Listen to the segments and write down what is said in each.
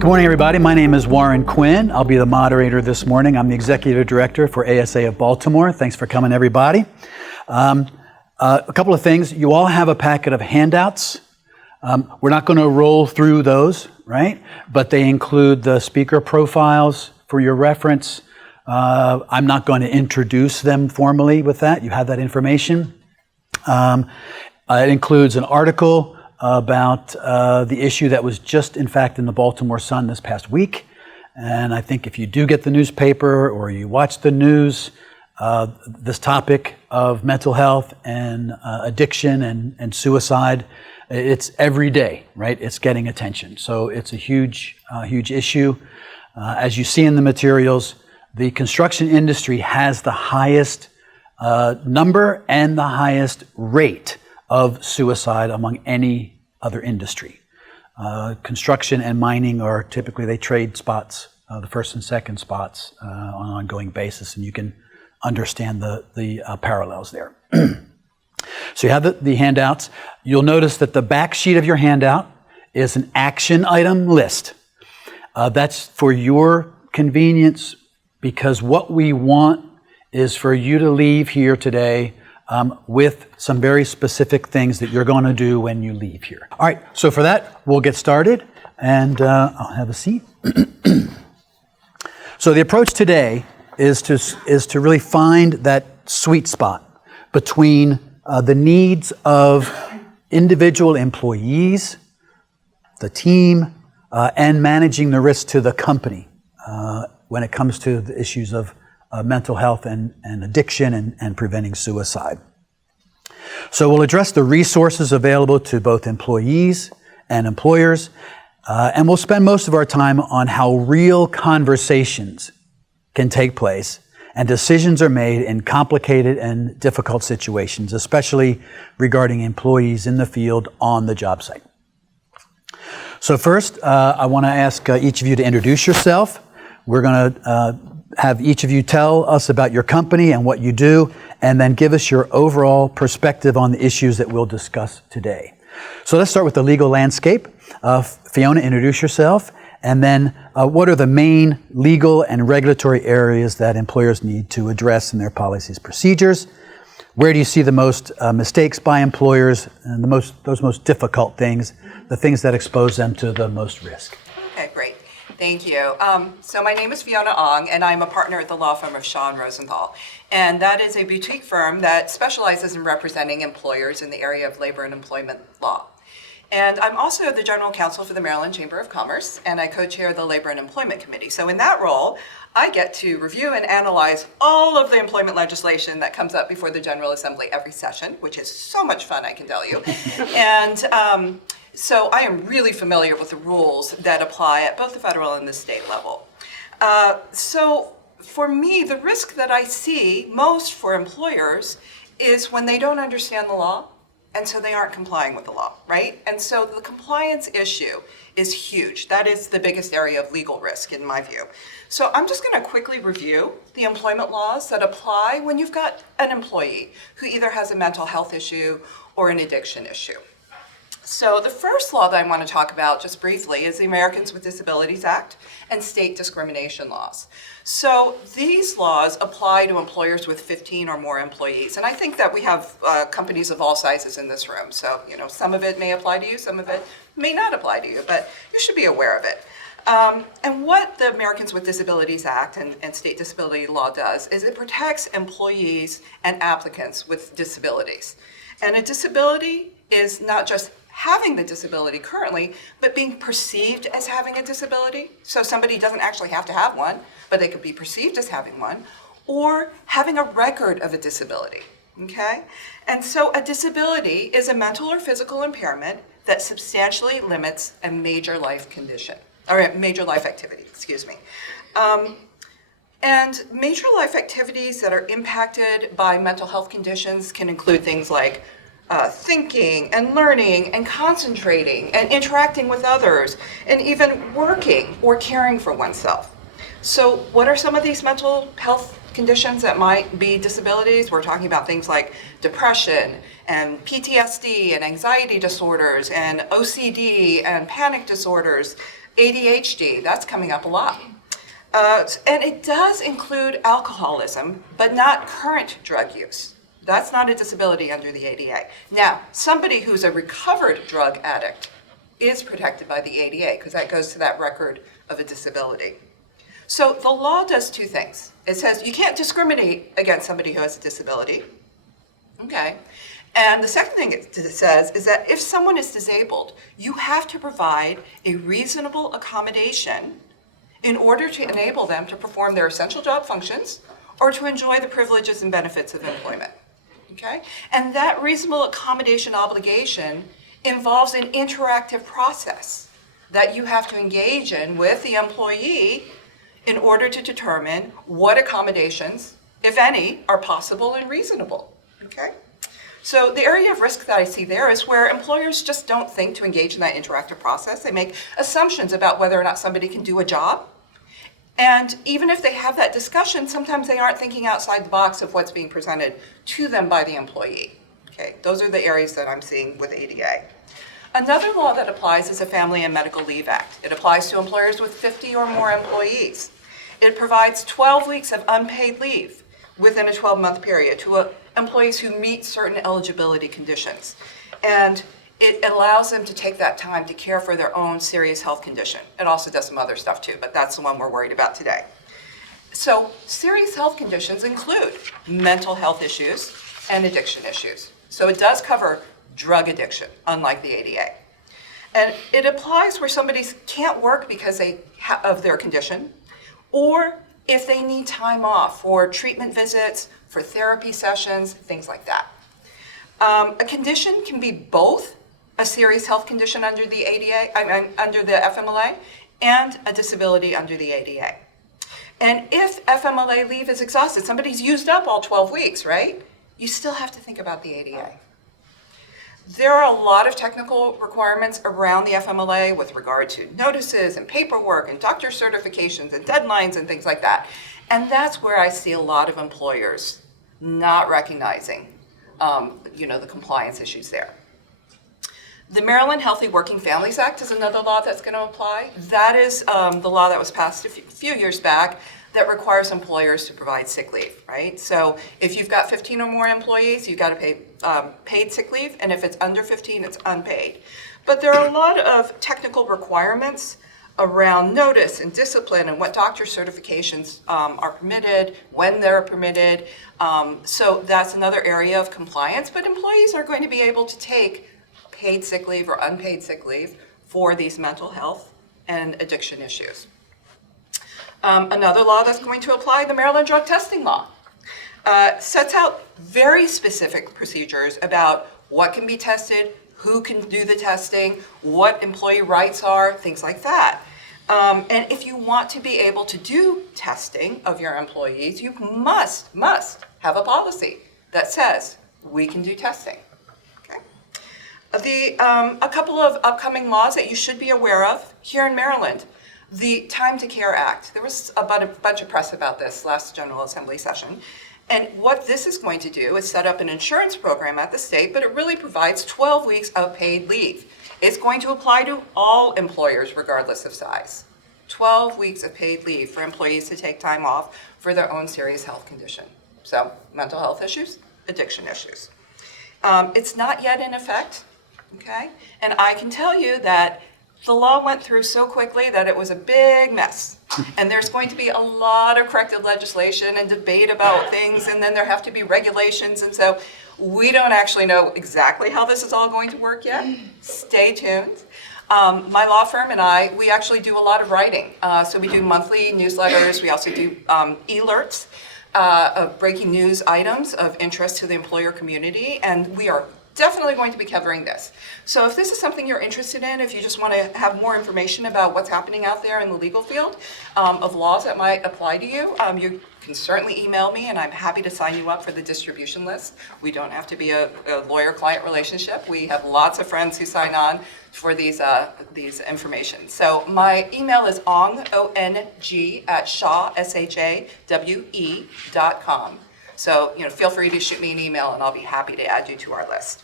Good morning, everybody. My name is Warren Quinn. I'll be the moderator this morning. I'm the Executive Director for ASA of Baltimore. Thanks for coming, everybody. A couple of things. You all have a packet of handouts. We're not going to roll through those, right? But they include the speaker profiles for your reference. I'm not going to introduce them formally with that. You have that information. It includes an article about the issue that was just, in fact, in the Baltimore Sun this past week. And I think if you do get the newspaper or you watch the news, this topic of mental health and addiction and suicide, it's every day, right? It's getting attention. So it's a huge issue. As you see in the materials, the construction industry has the highest number and the highest rate of suicide among any other industry. Construction and mining are typically, they trade spots, the first and second spots on an ongoing basis, and you can understand the parallels there. So you have the handouts. You'll notice that the back sheet of your handout is an action item list. That's for your convenience, because what we want is for you to leave here today with some very specific things that you're going to do when you leave here. All right, so for that, we'll get started, and I'll have a seat. So the approach today is to really find that sweet spot between the needs of individual employees, the team, and managing the risk to the company when it comes to the issues of mental health and addiction and preventing suicide. So we'll address the resources available to both employees and employers, and we'll spend most of our time on how real conversations can take place and decisions are made in complicated and difficult situations, especially regarding employees in the field on the job site. So first, I want to ask each of you to introduce yourself. We're going to have each of you tell us about your company and what you do, and then give us your overall perspective on the issues that we'll discuss today. So let's start with the legal landscape. Fiona, introduce yourself, and then what are the main legal and regulatory areas that employers need to address in their policies, procedures? Where do you see the most mistakes by employers and those most difficult things, the things that expose them to the most risk? Okay, great. Thank you. So my name is Fiona Ong, and I'm a partner at the law firm of Shaw & Rosenthal. And that is a boutique firm that specializes in representing employers in the area of labor and employment law. And I'm also the general counsel for the Maryland Chamber of Commerce, and I co-chair the Labor and Employment Committee. So in that role, I get to review and analyze all of the employment legislation that comes up before the General Assembly every session, which is so much fun, I can tell you. And so I am really familiar with the rules that apply at both the federal and the state level. So for me, the risk that I see most for employers is when they don't understand the law, and so they aren't complying with the law, right? And so the compliance issue is huge. That is the biggest area of legal risk in my view. So I'm just going to quickly review the employment laws that apply when you've got an employee who either has a mental health issue or an addiction issue. So the first law that I want to talk about just briefly is the Americans with Disabilities Act and state discrimination laws. So these laws apply to employers with 15 or more employees. And I think that we have companies of all sizes in this room. So, some of it may apply to you, some of it may not apply to you, but you should be aware of it. And what the Americans with Disabilities Act and state disability law does is it protects employees and applicants with disabilities. And a disability is not just having the disability currently, but being perceived as having a disability. So somebody doesn't actually have to have one, but they could be perceived as having one, or having a record of a disability, okay? And so a disability is a mental or physical impairment that substantially limits a major life condition, or a major life activity, excuse me. And major life activities that are impacted by mental health conditions can include things like thinking and learning and concentrating and interacting with others and even working or caring for oneself. So what are some of these mental health conditions that might be disabilities? We're talking about things like depression and PTSD and anxiety disorders and OCD and panic disorders, ADHD, that's coming up a lot. And it does include alcoholism, but not current drug use. That's not a disability under the ADA. Now, somebody who's a recovered drug addict is protected by the ADA because that goes to that record of a disability. So the law does two things. It says you can't discriminate against somebody who has a disability. Okay. And the second thing it says is that if someone is disabled, you have to provide a reasonable accommodation in order to enable them to perform their essential job functions or to enjoy the privileges and benefits of employment. Okay? And that reasonable accommodation obligation involves an interactive process that you have to engage in with the employee in order to determine what accommodations, if any, are possible and reasonable. Okay? So the area of risk that I see there is where employers just don't think to engage in that interactive process. They make assumptions about whether or not somebody can do a job. And even if they have that discussion, sometimes they aren't thinking outside the box of what's being presented to them by the employee. Okay, those are the areas that I'm seeing with ADA. Another law that applies is the Family and Medical Leave Act. It applies to employers with 50 or more employees. It provides 12 weeks of unpaid leave within a 12-month period to employees who meet certain eligibility conditions. And it allows them to take that time to care for their own serious health condition. It also does some other stuff too, but that's the one we're worried about today. So serious health conditions include mental health issues and addiction issues. So it does cover drug addiction, unlike the ADA. And it applies where somebody can't work because of their condition, or if they need time off for treatment visits, for therapy sessions, things like that. A condition can be both a serious health condition under the under the FMLA, and a disability under the ADA. And if FMLA leave is exhausted, somebody's used up all 12 weeks, right? You still have to think about the ADA. There are a lot of technical requirements around the FMLA with regard to notices and paperwork and doctor certifications and deadlines and things like that. And that's where I see a lot of employers not recognizing the compliance issues there. The Maryland Healthy Working Families Act is another law that's going to apply. That is the law that was passed a few years back that requires employers to provide sick leave, right? So if you've got 15 or more employees, you've got to pay paid sick leave, and if it's under 15, it's unpaid. But there are a lot of technical requirements around notice and discipline and what doctor certifications are permitted, when they're permitted. So that's another area of compliance, but employees are going to be able to take paid sick leave or unpaid sick leave for these mental health and addiction issues. Another law that's going to apply, the Maryland Drug Testing Law, sets out very specific procedures about what can be tested, who can do the testing, what employee rights are, things like that. And if you want to be able to do testing of your employees, you must have a policy that says we can do testing. Okay. A couple of upcoming laws that you should be aware of here in Maryland. The Time to Care Act. There was a bunch of press about this last General Assembly session. And what this is going to do is set up an insurance program at the state, but it really provides 12 weeks of paid leave. It's going to apply to all employers regardless of size. 12 weeks of paid leave for employees to take time off for their own serious health condition. So mental health issues, addiction issues. It's not yet in effect, okay? And I can tell you that the law went through so quickly that it was a big mess. And there's going to be a lot of corrective legislation and debate about things, and then there have to be regulations. And so we don't actually know exactly how this is all going to work yet. Stay tuned. My law firm and I, we actually do a lot of writing. So we do monthly newsletters. We also do alerts of breaking news items of interest to the employer community. And we are definitely going to be covering this. So if this is something you're interested in, if you just want to have more information about what's happening out there in the legal field of laws that might apply to you, you can certainly email me and I'm happy to sign you up for the distribution list. We don't have to be a lawyer-client relationship. We have lots of friends who sign on for these information. So my email is ong, at shaw.com. So feel free to shoot me an email and I'll be happy to add you to our list.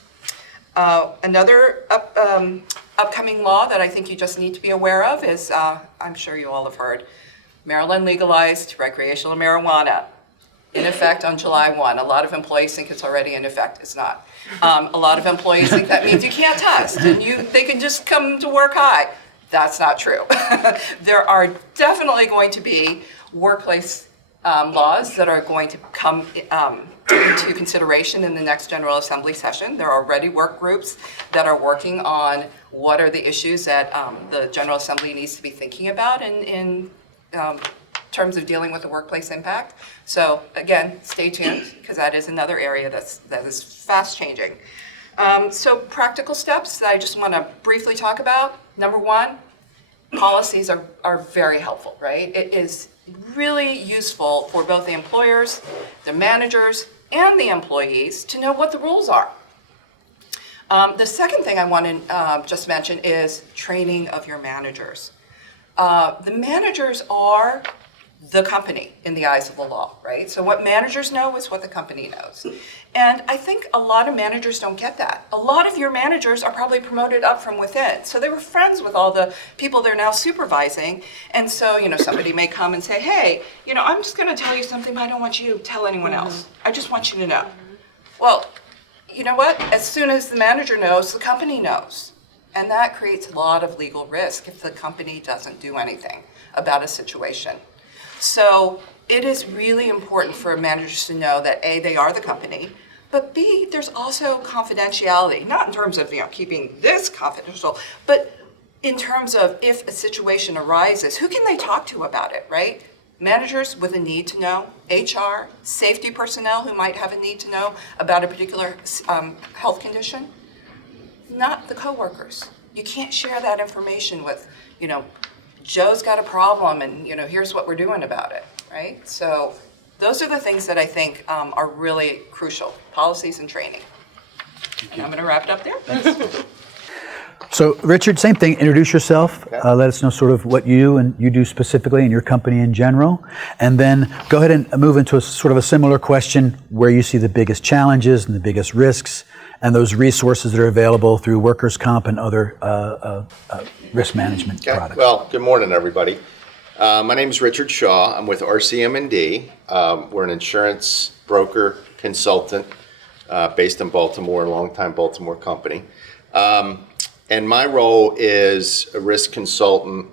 Another upcoming law that I think you just need to be aware of is, I'm sure you all have heard, Maryland legalized recreational marijuana in effect on July 1. A lot of employees think it's already in effect. It's not. A lot of employees think that means you can't test and they can just come to work high. That's not true. There are definitely going to be workplace laws that are going to come into consideration in the next General Assembly session. There are already work groups that are working on what are the issues that the General Assembly needs to be thinking about in terms of dealing with the workplace impact. So again, stay tuned, because that is another area that is fast changing. So practical steps that I just want to briefly talk about. Number one, policies are very helpful, right? It is really useful for both the employers, the managers, and the employees to know what the rules are. The second thing I want to just mention is training of your managers. The managers are the company in the eyes of the law, right? So what managers know is what the company knows. And I think a lot of managers don't get that. A lot of your managers are probably promoted up from within. So they were friends with all the people they're now supervising. And so, somebody may come and say, hey, I'm just going to tell you something, but I don't want you to tell anyone else. I just want you to know. Well, you know what? As soon as the manager knows, the company knows. And that creates a lot of legal risk if the company doesn't do anything about a situation. So it is really important for managers to know that A, they are the company, but B, there's also confidentiality, not in terms of keeping this confidential, but in terms of if a situation arises, who can they talk to about it, right? Managers with a need to know, HR, safety personnel who might have a need to know about a particular health condition, not the coworkers. You can't share that information with, Joe's got a problem and, here's what we're doing about it, right? So those are the things that I think are really crucial, policies and training. And I'm going to wrap it up there. Thanks. So Richard, same thing, introduce yourself, let us know sort of what you do specifically and your company in general, and then go ahead and move into a sort of a similar question where you see the biggest challenges and the biggest risks and those resources that are available through workers' comp and other risk management products. Well, good morning, everybody. My name is Richard Shaw. I'm with RCM&D. We're an insurance broker consultant based in Baltimore, a longtime Baltimore company. And my role is a risk consultant,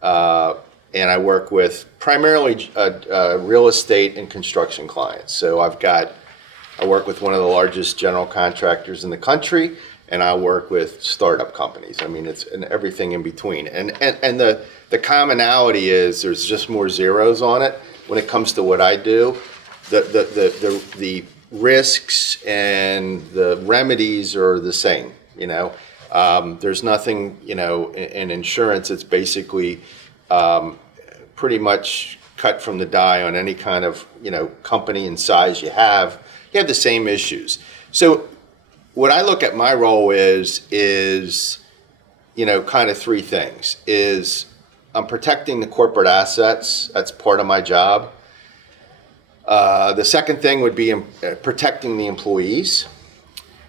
and I work with primarily real estate and construction clients. So I work with one of the largest general contractors in the country, and I work with startup companies. I mean, it's everything in between. And the commonality is there's just more zeros on it when it comes to what I do. The risks and the remedies are the same, There's nothing, in insurance. It's basically pretty much cut from the die on any kind of, company and size you have the same issues. So what I look at my role is kind of three things. Is I'm protecting the corporate assets. That's part of my job. The second thing would be protecting the employees.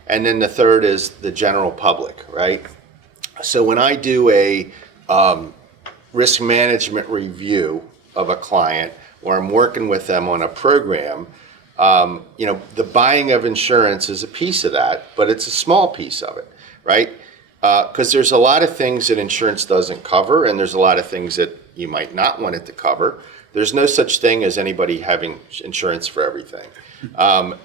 And then the third is the general public, right? So when I do a risk management review of a client, or I'm working with them on a program, the buying of insurance is a piece of that, but it's a small piece of it, right? Because there's a lot of things that insurance doesn't cover, and there's a lot of things that you might not want it to cover. There's no such thing as anybody having insurance for everything.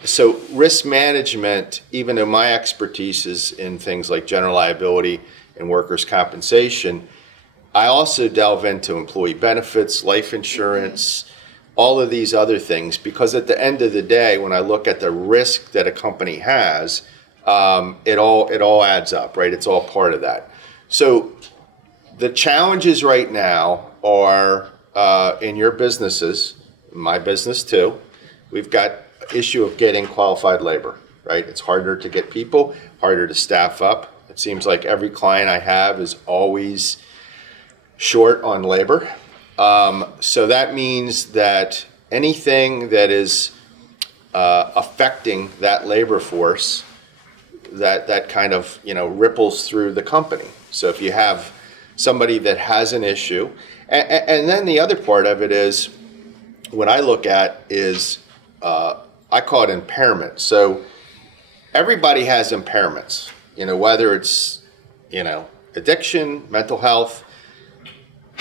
So risk management, even though my expertise is in things like general liability and workers' compensation, I also delve into employee benefits, life insurance, all of these other things, because at the end of the day, when I look at the risk that a company has, it all adds up, right? It's all part of that. So the challenges right now are in your businesses, my business too. We've got issue of getting qualified labor, right? It's harder to get people, harder to staff up. It seems like every client I have is always short on labor. So that means that anything that is affecting that labor force, that kind of, ripples through the company. So if you have somebody that has an issue, and then the other part of it is, what I look at is, I call it impairment. So everybody has impairments, whether it's, addiction, mental health.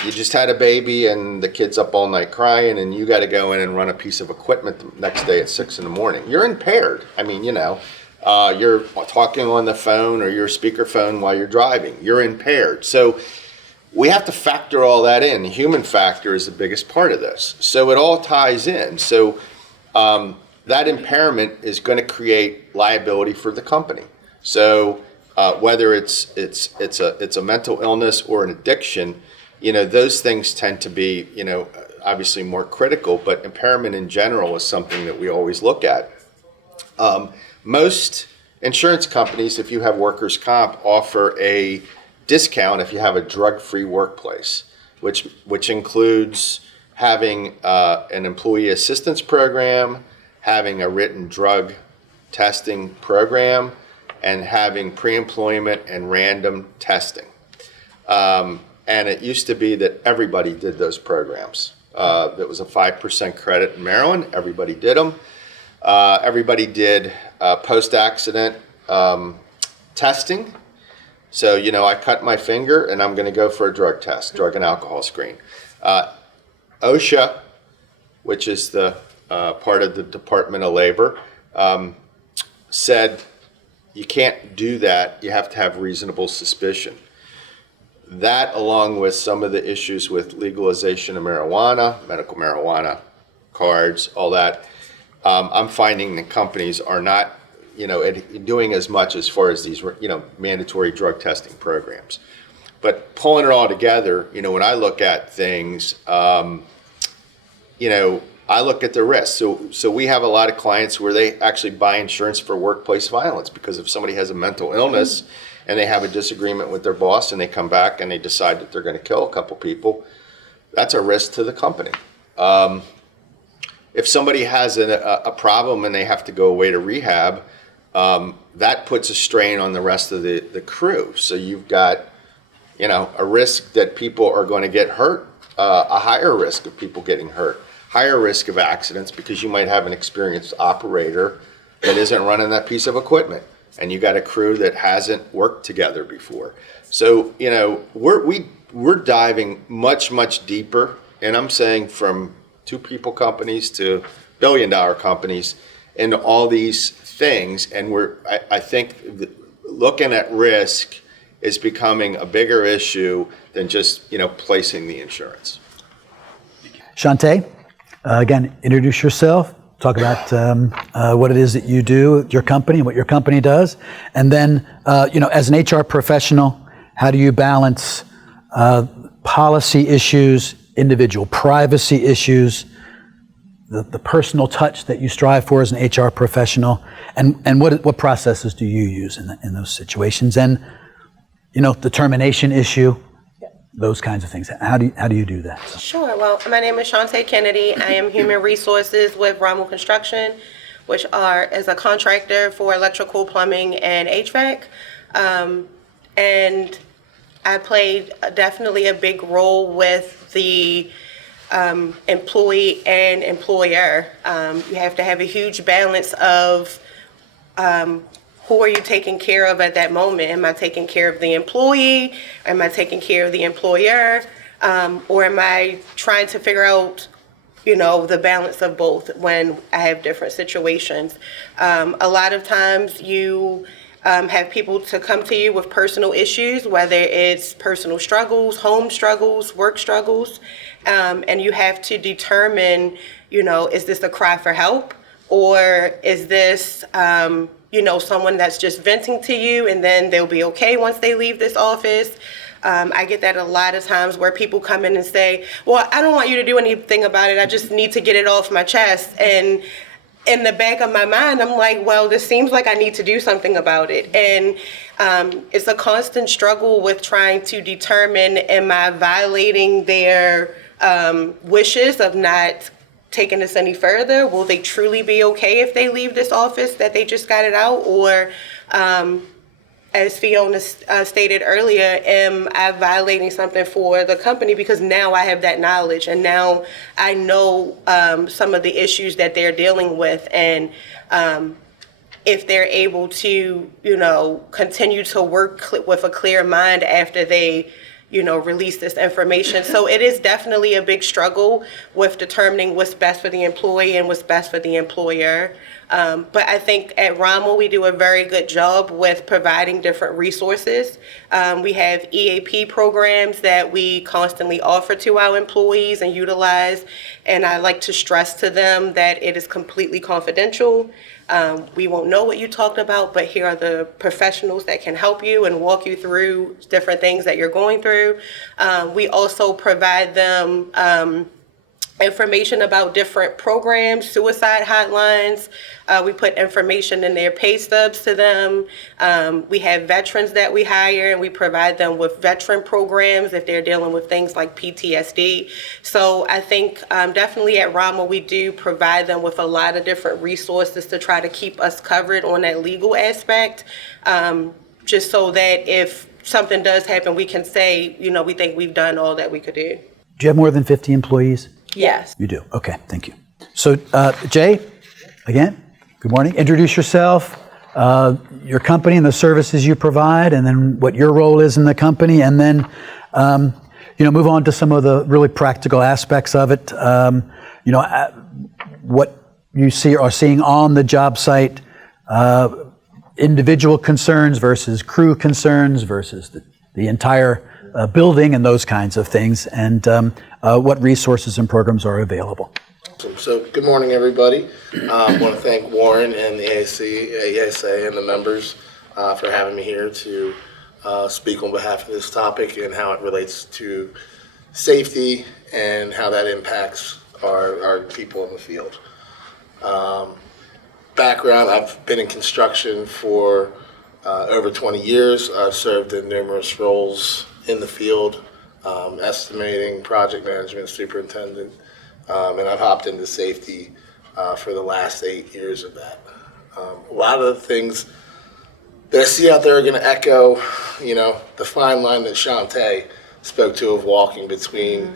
You just had a baby and the kid's up all night crying and you got to go in and run a piece of equipment the next day at 6 a.m. You're impaired. I mean, you're talking on the phone or your speakerphone while you're driving. You're impaired. So we have to factor all that in. The human factor is the biggest part of this. So it all ties in. So that impairment is going to create liability for the company. So whether it's a mental illness or an addiction, those things tend to be, obviously more critical, but impairment in general is something that we always look at. Most insurance companies, if you have workers' comp, offer a discount if you have a drug-free workplace, which includes having an employee assistance program, having a written drug testing program, and having pre-employment and random testing. And it used to be that everybody did those programs. There was a 5% credit in Maryland. Everybody did them. Everybody did post-accident testing. So, I cut my finger and I'm going to go for a drug test, drug and alcohol screen. OSHA, which is the part of the Department of Labor, said you can't do that. You have to have reasonable suspicion. That, along with some of the issues with legalization of marijuana, medical marijuana cards, all that, I'm finding that companies are not, doing as much as far as these, mandatory drug testing programs. But pulling it all together, when I look at things, I look at the risk. So we have a lot of clients where they actually buy insurance for workplace violence because if somebody has a mental illness and they have a disagreement with their boss and they come back and they decide that they're going to kill a couple people, that's a risk to the company. If somebody has a problem and they have to go away to rehab, that puts a strain on the rest of the crew. So you've got, a risk that people are going to get hurt, a higher risk of people getting hurt, higher risk of accidents because you might have an experienced operator that isn't running that piece of equipment. And you got a crew that hasn't worked together before. So, we're diving much, much deeper. And I'm saying from 2-people companies to billion-dollar companies into all these things. And I think looking at risk is becoming a bigger issue than just, placing the insurance. Shantae, again, introduce yourself. Talk about what it is that you do, your company, what your company does. And then, as an HR professional, how do you balance policy issues, individual privacy issues, the personal touch that you strive for as an HR professional, and what processes do you use in those situations? And, the termination issue, those kinds of things. How do you do that? Sure. Well, my name is Shantae Kennedy. I am Human Resources with Rommel Construction, which is a contractor for electrical, plumbing, and HVAC. And I played definitely a big role with the employee and employer. You have to have a huge balance of who are you taking care of at that moment? Am I taking care of the employee? Am I taking care of the employer? Or am I trying to figure out, the balance of both when I have different situations? A lot of times you have people to come to you with personal issues, whether it's personal struggles, home struggles, work struggles, and you have to determine, is this a cry for help? Or is this, someone that's just venting to you and then they'll be okay once they leave this office? I get that a lot of times where people come in and say, well, I don't want you to do anything about it. I just need to get it off my chest. And in the back of my mind, I'm like, well, this seems like I need to do something about it. And it's a constant struggle with trying to determine, am I violating their wishes of not taking this any further? Will they truly be okay if they leave this office that they just got it out? Or as Fiona stated earlier, am I violating something for the company? Because now I have that knowledge, and now I know some of the issues that they're dealing with, and if they're able to, continue to work with a clear mind after they, release this information. So it is definitely a big struggle with determining what's best for the employee and what's best for the employer. But I think at Rommel, we do a very good job with providing different resources. We have EAP programs that we constantly offer to our employees and utilize. And I like to stress to them that it is completely confidential. We won't know what you talked about, but here are the professionals that can help you and walk you through different things that you're going through. We also provide them information about different programs, suicide hotlines. We put information in their pay stubs to them. We have veterans that we hire, and we provide them with veteran programs if they're dealing with things like PTSD. So I think definitely at Rommel, we do provide them with a lot of different resources to try to keep us covered on that legal aspect, just so that if something does happen, we can say, we think we've done all that we could do. Do you have more than 50 employees? Yes. You do. Okay, thank you. So, Jay, again, good morning. Introduce yourself, your company and the services you provide, and then what your role is in the company, and then, move on to some of the really practical aspects of it. What you are seeing on the job site, individual concerns versus crew concerns versus the entire building and those kinds of things, and what resources and programs are available. So good morning, everybody. I want to thank Warren and the ASA and the members for having me here to speak on behalf of this topic and how it relates to safety and how that impacts our people in the field. Background, I've been in construction for over 20 years. I've served in numerous roles in the field, estimating, project management, superintendent, and I've hopped into safety for the last 8 years of that. A lot of the things that I see out there are going to echo, the fine line that Shantae spoke to of walking between,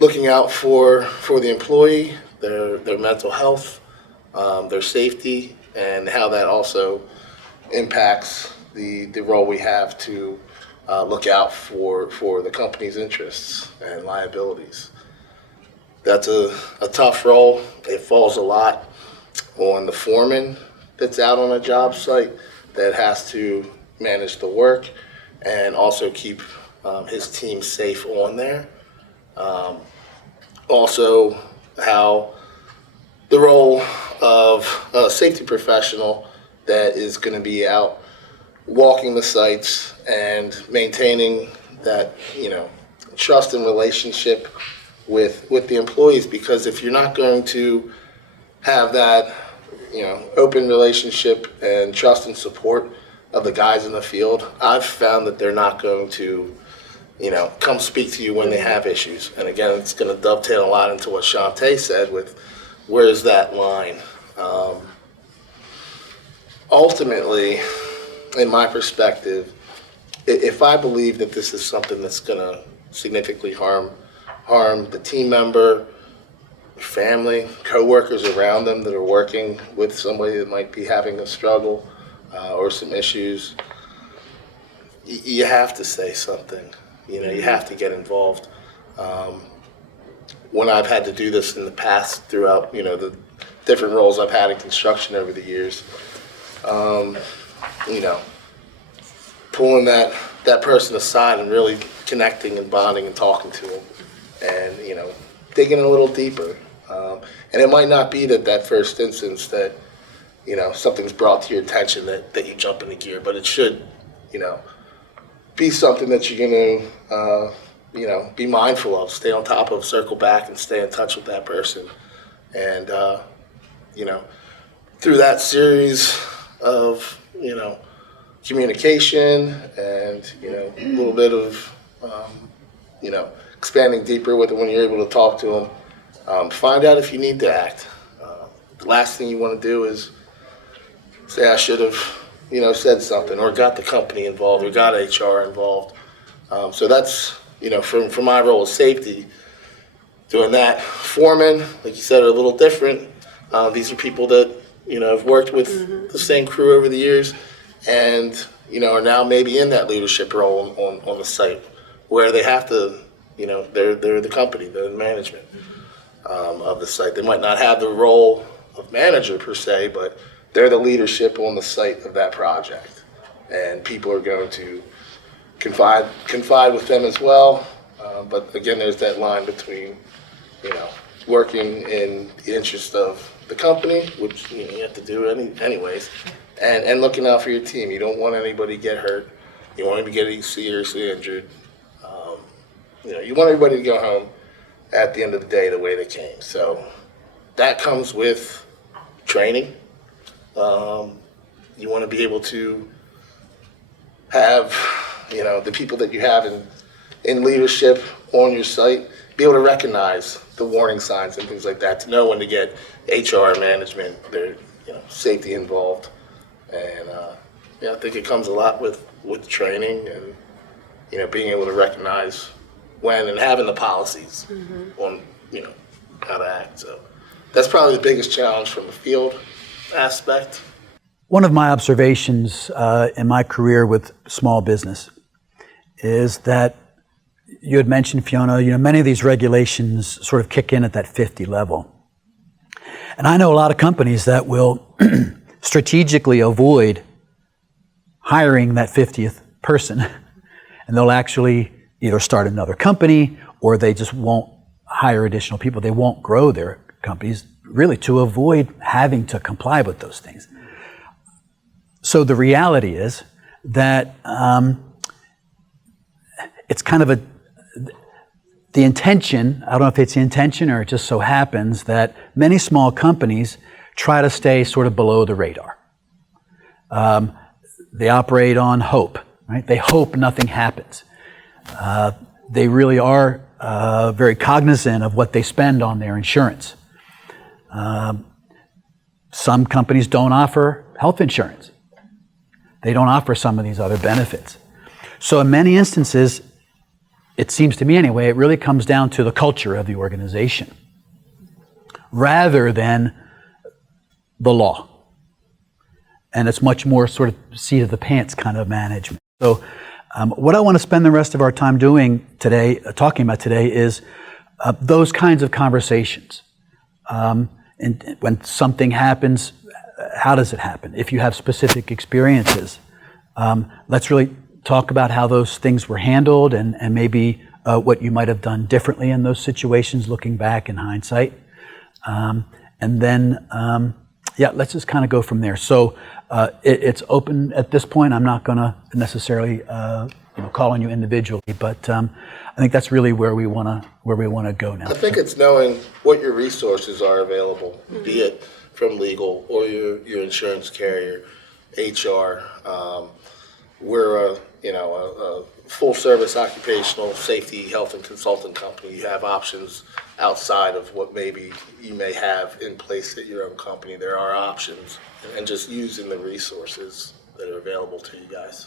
looking out for the employee, their mental health, their safety, and how that also impacts the role we have to look out for the company's interests and liabilities. That's a tough role. It falls a lot on the foreman that's out on a job site that has to manage the work and also keep his team safe on there. Also, how the role of a safety professional that is going to be out walking the sites and maintaining that, trust and relationship with the employees, because if you're not going to have that, open relationship and trust and support of the guys in the field, I've found that they're not going to, come speak to you when they have issues. And again, it's going to dovetail a lot into what Shantae said with where's that line. Ultimately, in my perspective, if I believe that this is something that's going to significantly harm the team member, family, coworkers around them that are working with somebody that might be having a struggle or some issues, you have to say something. You have to get involved. When I've had to do this in the past throughout, the different roles I've had in construction over the years, pulling that person aside and really connecting and bonding and talking to them and, digging a little deeper. And it might not be that first instance that, something's brought to your attention that you jump into gear, but it should, be something that you're going to, be mindful of, stay on top of, circle back and stay in touch with that person. And, through that series of, communication and, a little bit of, expanding deeper with it when you're able to talk to them, find out if you need to act. The last thing you want to do is, say I should have, said something or got the company involved or got HR involved. So that's, from my role as safety, doing that. Foreman, like you said, are a little different. These are people that, have worked with the same crew over the years and, are now maybe in that leadership role on the site where they have to, they're the company, they're the management of the site. They might not have the role of manager per se, but they're the leadership on the site of that project. And people are going to confide with them as well. But again, there's that line between, working in the interest of the company, which you have to do anyways, and looking out for your team. You don't want anybody to get hurt. You want anybody to get seriously injured. You want everybody to go home at the end of the day the way they came. So that comes with training. You want to be able to have, the people that you have in leadership on your site, be able to recognize the warning signs and things like that, to know when to get HR management, their safety involved. And I think it comes a lot with training and being able to recognize when and having the policies on how to act. So that's probably the biggest challenge from the field aspect. One of my observations in my career with small business is that you had mentioned, Fiona, many of these regulations sort of kick in at that 50 level. And I know a lot of companies that will strategically avoid hiring that 50th person, and they'll actually either start another company or they just won't hire additional people. They won't grow their companies, really, to avoid having to comply with those things. So the reality is that it's kind of the intention, I don't know if it's the intention or it just so happens that many small companies try to stay sort of below the radar. They operate on hope, right? They hope nothing happens. They really are very cognizant of what they spend on their insurance. Some companies don't offer health insurance. They don't offer some of these other benefits. So in many instances, it seems to me anyway, it really comes down to the culture of the organization rather than the law. And it's much more sort of seat of the pants kind of management. So what I want to spend the rest of our time doing today, talking about today, is those kinds of conversations. And when something happens, how does it happen? If you have specific experiences, let's really talk about how those things were handled and maybe what you might have done differently in those situations looking back in hindsight. And then, let's just kind of go from there. So it's open at this point. I'm not going to necessarily call on you individually, but I think that's really where we want to go now. I think it's knowing what your resources are available, be it from legal or your insurance carrier, HR. We're a full-service occupational safety, health, and consulting company. You have options outside of what maybe you may have in place at your own company. There are options, and just using the resources that are available to you guys.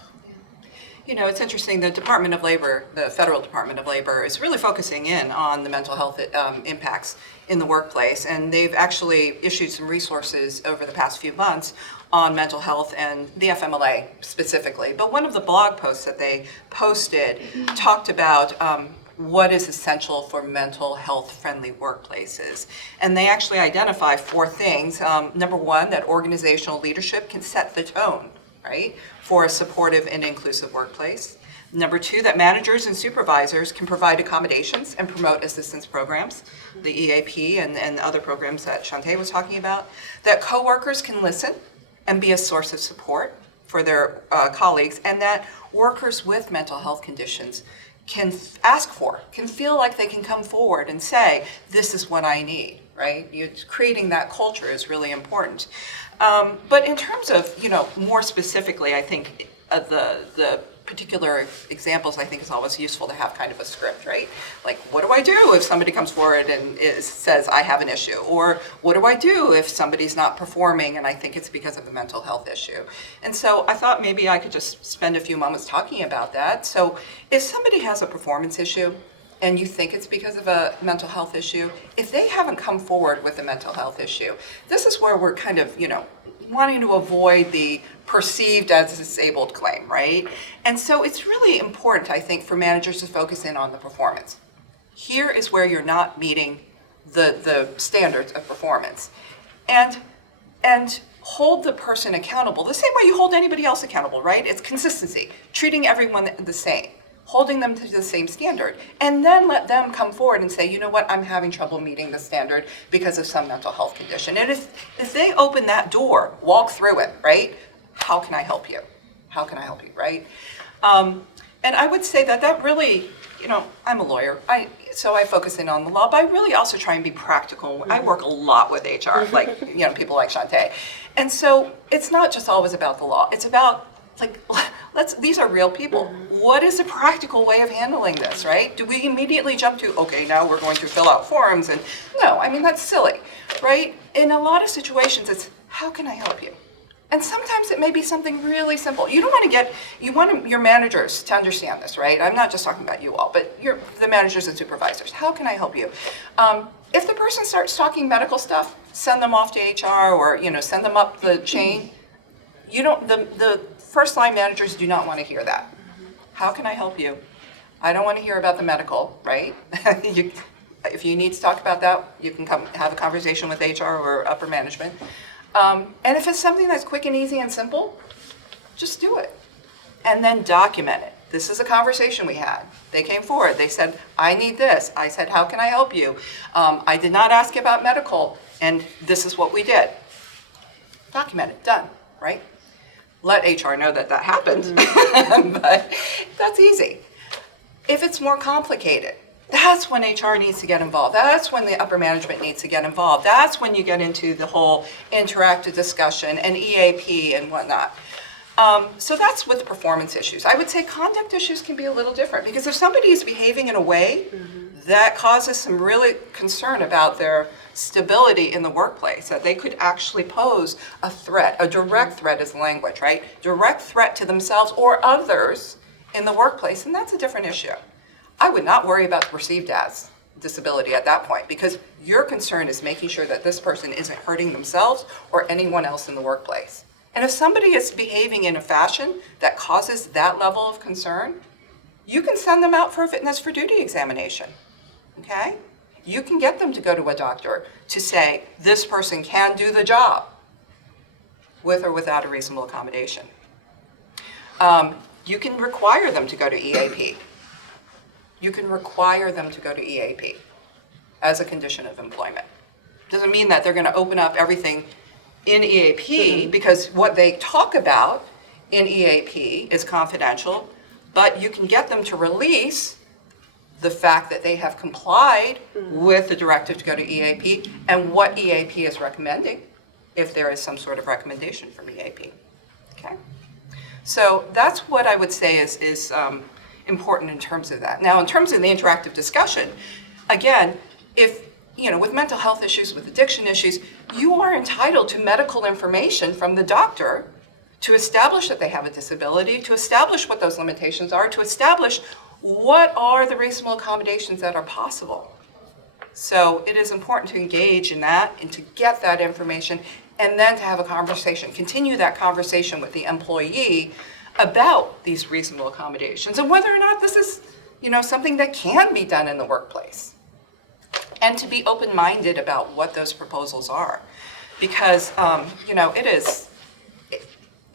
It's interesting, the Department of Labor, the Federal Department of Labor, is really focusing in on the mental health impacts in the workplace, and they've actually issued some resources over the past few months on mental health and the FMLA specifically. But one of the blog posts that they posted talked about what is essential for mental health-friendly workplaces. And they actually identify 4 things. Number 1, that organizational leadership can set the tone, right, for a supportive and inclusive workplace. Number 2, that managers and supervisors can provide accommodations and promote assistance programs, the EAP and other programs that Shantae was talking about. That coworkers can listen and be a source of support for their colleagues, and that workers with mental health conditions can can feel like they can come forward and say, this is what I need, right? Creating that culture is really important. But in terms of, more specifically, I think the particular examples, I think it's always useful to have kind of a script, right? Like, what do I do if somebody comes forward and says I have an issue? Or what do I do if somebody's not performing and I think it's because of a mental health issue? And so I thought maybe I could just spend a few moments talking about that. So if somebody has a performance issue and you think it's because of a mental health issue, if they haven't come forward with a mental health issue, this is where we're kind of, wanting to avoid the perceived as disabled claim, right? And so it's really important, I think, for managers to focus in on the performance. Here is where you're not meeting the standards of performance. And hold the person accountable the same way you hold anybody else accountable, right? It's consistency, treating everyone the same, holding them to the same standard, and then let them come forward and say, you know what, I'm having trouble meeting the standard because of some mental health condition. And if they open that door, walk through it, right? How can I help you? How can I help you, right? And I would say that really, I'm a lawyer, so I focus in on the law, but I really also try and be practical. I work a lot with HR, like, people like Shantae. And so it's not just always about the law. It's about, these are real people. What is a practical way of handling this, right? Do we immediately jump to, okay, now we're going to fill out forms? And no, that's silly, right? In a lot of situations, it's, how can I help you? And sometimes it may be something really simple. You want your managers to understand this, right? I'm not just talking about you all, but the managers and supervisors. How can I help you? If the person starts talking medical stuff, send them off to HR or, send them up the chain. The first line managers do not want to hear that. How can I help you? I don't want to hear about the medical, right? If you need to talk about that, you can come have a conversation with HR or upper management. And if it's something that's quick and easy and simple, just do it. And then document it. This is a conversation we had. They came forward. They said, I need this. I said, how can I help you? I did not ask you about medical, and this is what we did. Document it. Done, right? Let HR know that happened, but that's easy. If it's more complicated, that's when HR needs to get involved. That's when the upper management needs to get involved. That's when you get into the whole interactive discussion and EAP and whatnot. So that's with performance issues. I would say conduct issues can be a little different because if somebody is behaving in a way that causes some really concern about their stability in the workplace, that they could actually pose a threat, a direct threat is the language, right? Direct threat to themselves or others in the workplace, and that's a different issue. I would not worry about the perceived as disability at that point because your concern is making sure that this person isn't hurting themselves or anyone else in the workplace. And if somebody is behaving in a fashion that causes that level of concern, you can send them out for a fitness for duty examination, okay? You can get them to go to a doctor to say, this person can do the job with or without a reasonable accommodation. You can require them to go to EAP. You can require them to go to EAP as a condition of employment. Doesn't mean that they're going to open up everything in EAP because what they talk about in EAP is confidential, but you can get them to release the fact that they have complied with the directive to go to EAP and what EAP is recommending, if there is some sort of recommendation from EAP, okay? So that's what I would say is important in terms of that. Now, in terms of the interactive discussion, again, if, with mental health issues, with addiction issues, you are entitled to medical information from the doctor to establish that they have a disability, to establish what those limitations are, to establish what are the reasonable accommodations that are possible. So it is important to engage in that and to get that information and then to have a conversation, continue that conversation with the employee about these reasonable accommodations and whether or not this is, something that can be done in the workplace. And to be open-minded about what those proposals are. Because,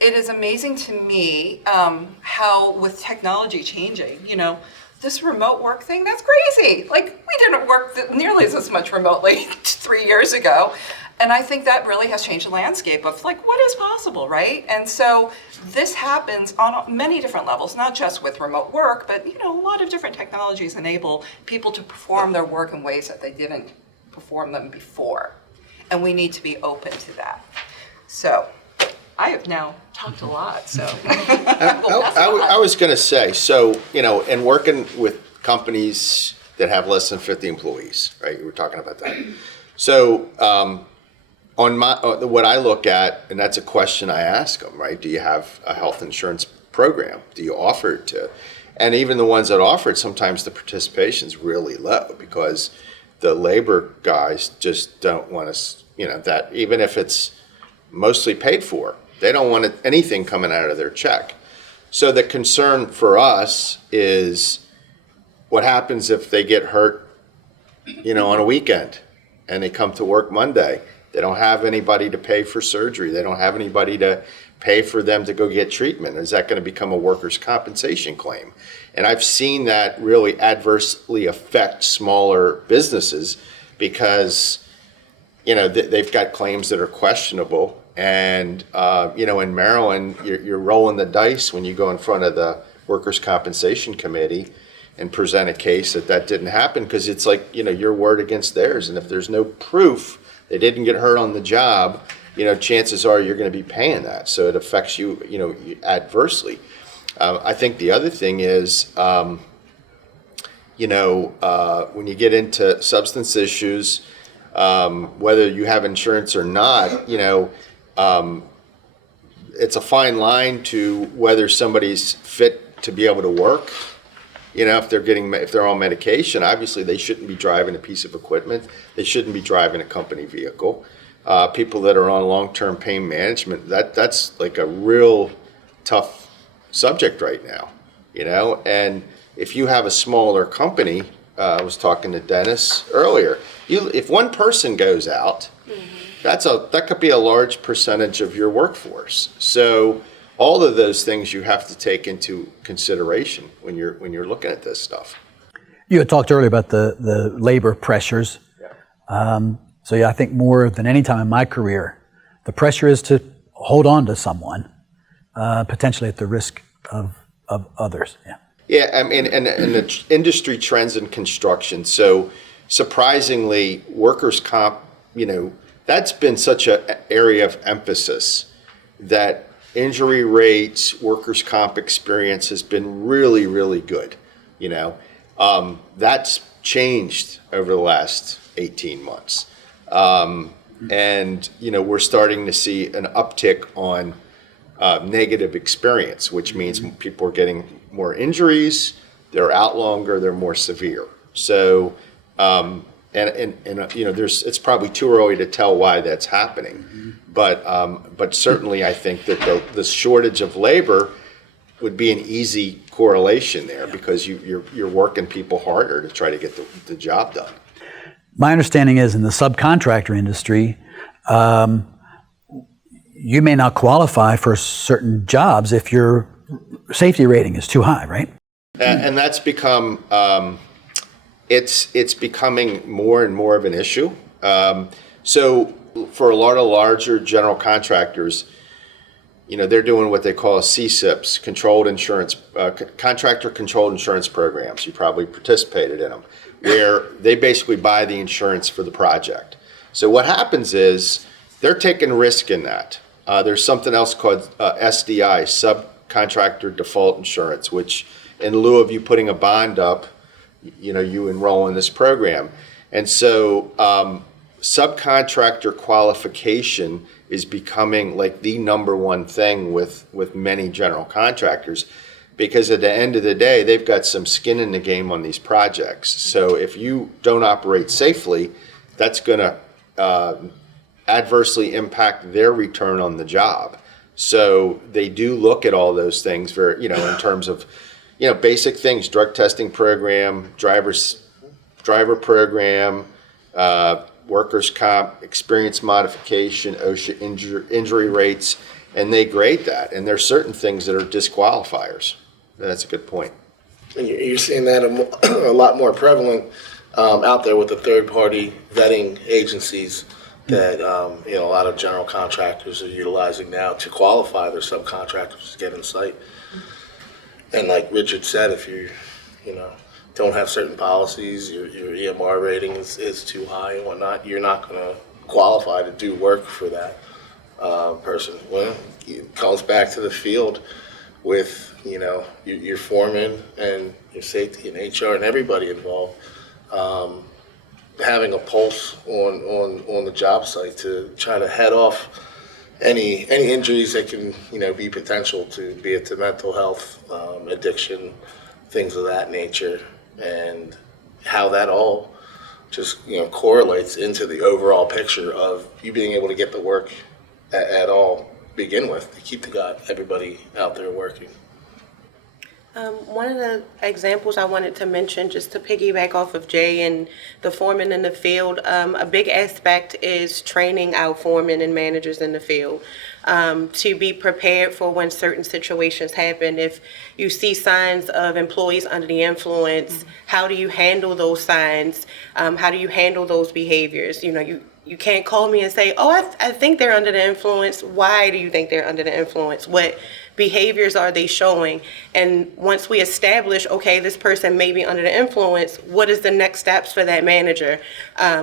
it is amazing to me how with technology changing, this remote work thing, that's crazy. Like, we didn't work nearly as much remotely 3 years ago. And I think that really has changed the landscape of what is possible, right? And so this happens on many different levels, not just with remote work, but a lot of different technologies enable people to perform their work in ways that they didn't perform them before. And we need to be open to that. So I have now talked a lot, so. I was going to say, so, and working with companies that have less than 50 employees, right? You were talking about that. So what I look at, and that's a question I ask them, right? Do you have a health insurance program? Do you offer it to? And even the ones that offer it, sometimes the participation is really low because the labor guys just don't want to, that even if it's mostly paid for, they don't want anything coming out of their check. So the concern for us is what happens if they get hurt, on a weekend and they come to work Monday. They don't have anybody to pay for surgery. They don't have anybody to pay for them to go get treatment. Is that going to become a workers' compensation claim? And I've seen that really adversely affect smaller businesses because, they've got claims that are questionable. And, in Maryland, you're rolling the dice when you go in front of the Workers' Compensation Committee and present a case that didn't happen because it's like, your word against theirs. And if there's no proof they didn't get hurt on the job, chances are you're going to be paying that. So it affects you, adversely. I think the other thing is, when you get into substance issues, whether you have insurance or not, it's a fine line to whether somebody's fit to be able to work. If they're on medication, obviously they shouldn't be driving a piece of equipment. They shouldn't be driving a company vehicle. People that are on long-term pain management, that's like a real tough subject right now, and if you have a smaller company, I was talking to Dennis earlier, if one person goes out, that could be a large percentage of your workforce. So all of those things you have to take into consideration when you're looking at this stuff. You had talked earlier about the labor pressures. So I think more than any time in my career, the pressure is to hold on to someone, potentially at the risk of others. Yeah. Yeah, I mean, and the industry trends in construction. So surprisingly, workers' comp, that's been such an area of emphasis that injury rates, workers' comp experience has been really, really good. That's changed over the last 18 months. And, we're starting to see an uptick on negative experience, which means people are getting more injuries, they're out longer, they're more severe. So, it's probably too early to tell why that's happening. But certainly I think that the shortage of labor would be an easy correlation there because you're working people harder to try to get the job done. My understanding is in the subcontractor industry, you may not qualify for certain jobs if your safety rating is too high, right? And that's become, it's becoming more and more of an issue. So for a lot of larger general contractors, they're doing what they call CSIPs, contractor controlled insurance programs. You probably participated in them, where they basically buy the insurance for the project. So what happens is they're taking risk in that. There's something else called SDI, subcontractor default insurance, which in lieu of you putting a bond up, you enroll in this program. And so subcontractor qualification is becoming like the number one thing with many general contractors, because at the end of the day, they've got some skin in the game on these projects. So if you don't operate safely, that's going to adversely impact their return on the job. So they do look at all those things very, in terms of, basic things: drug testing program, driver program, workers' comp, experience modification, OSHA injury rates, and they grade that. And there's certain things that are disqualifiers. That's a good point. And you're seeing that a lot more prevalent out there with the third-party vetting agencies that a lot of general contractors are utilizing now to qualify their subcontractors to get in site. And like Richard said, if you don't have certain policies, your EMR rating is too high and whatnot, you're not going to qualify to do work for that. person. Well, it calls back to the field with, you know, your foreman and your safety and HR and everybody involved, having a pulse on the job site to try to head off any injuries that can, you know, be potential to, be it to mental health, addiction, things of that nature, and how that all just, you know, correlates into the overall picture of you being able to get the work at all begin with to keep everybody out there working. One of the examples I wanted to mention, just to piggyback off of Jay and the foreman in the field, a big aspect is training our foremen and managers in the field to be prepared for when certain situations happen. If you see signs of employees under the influence, how do you handle those signs? How do you handle those behaviors? You know, you can't call me and say, oh, I think they're under the influence. Why do you think they're under the influence? What behaviors are they showing? And once we establish, okay, this person may be under the influence, what is the next steps for that manager?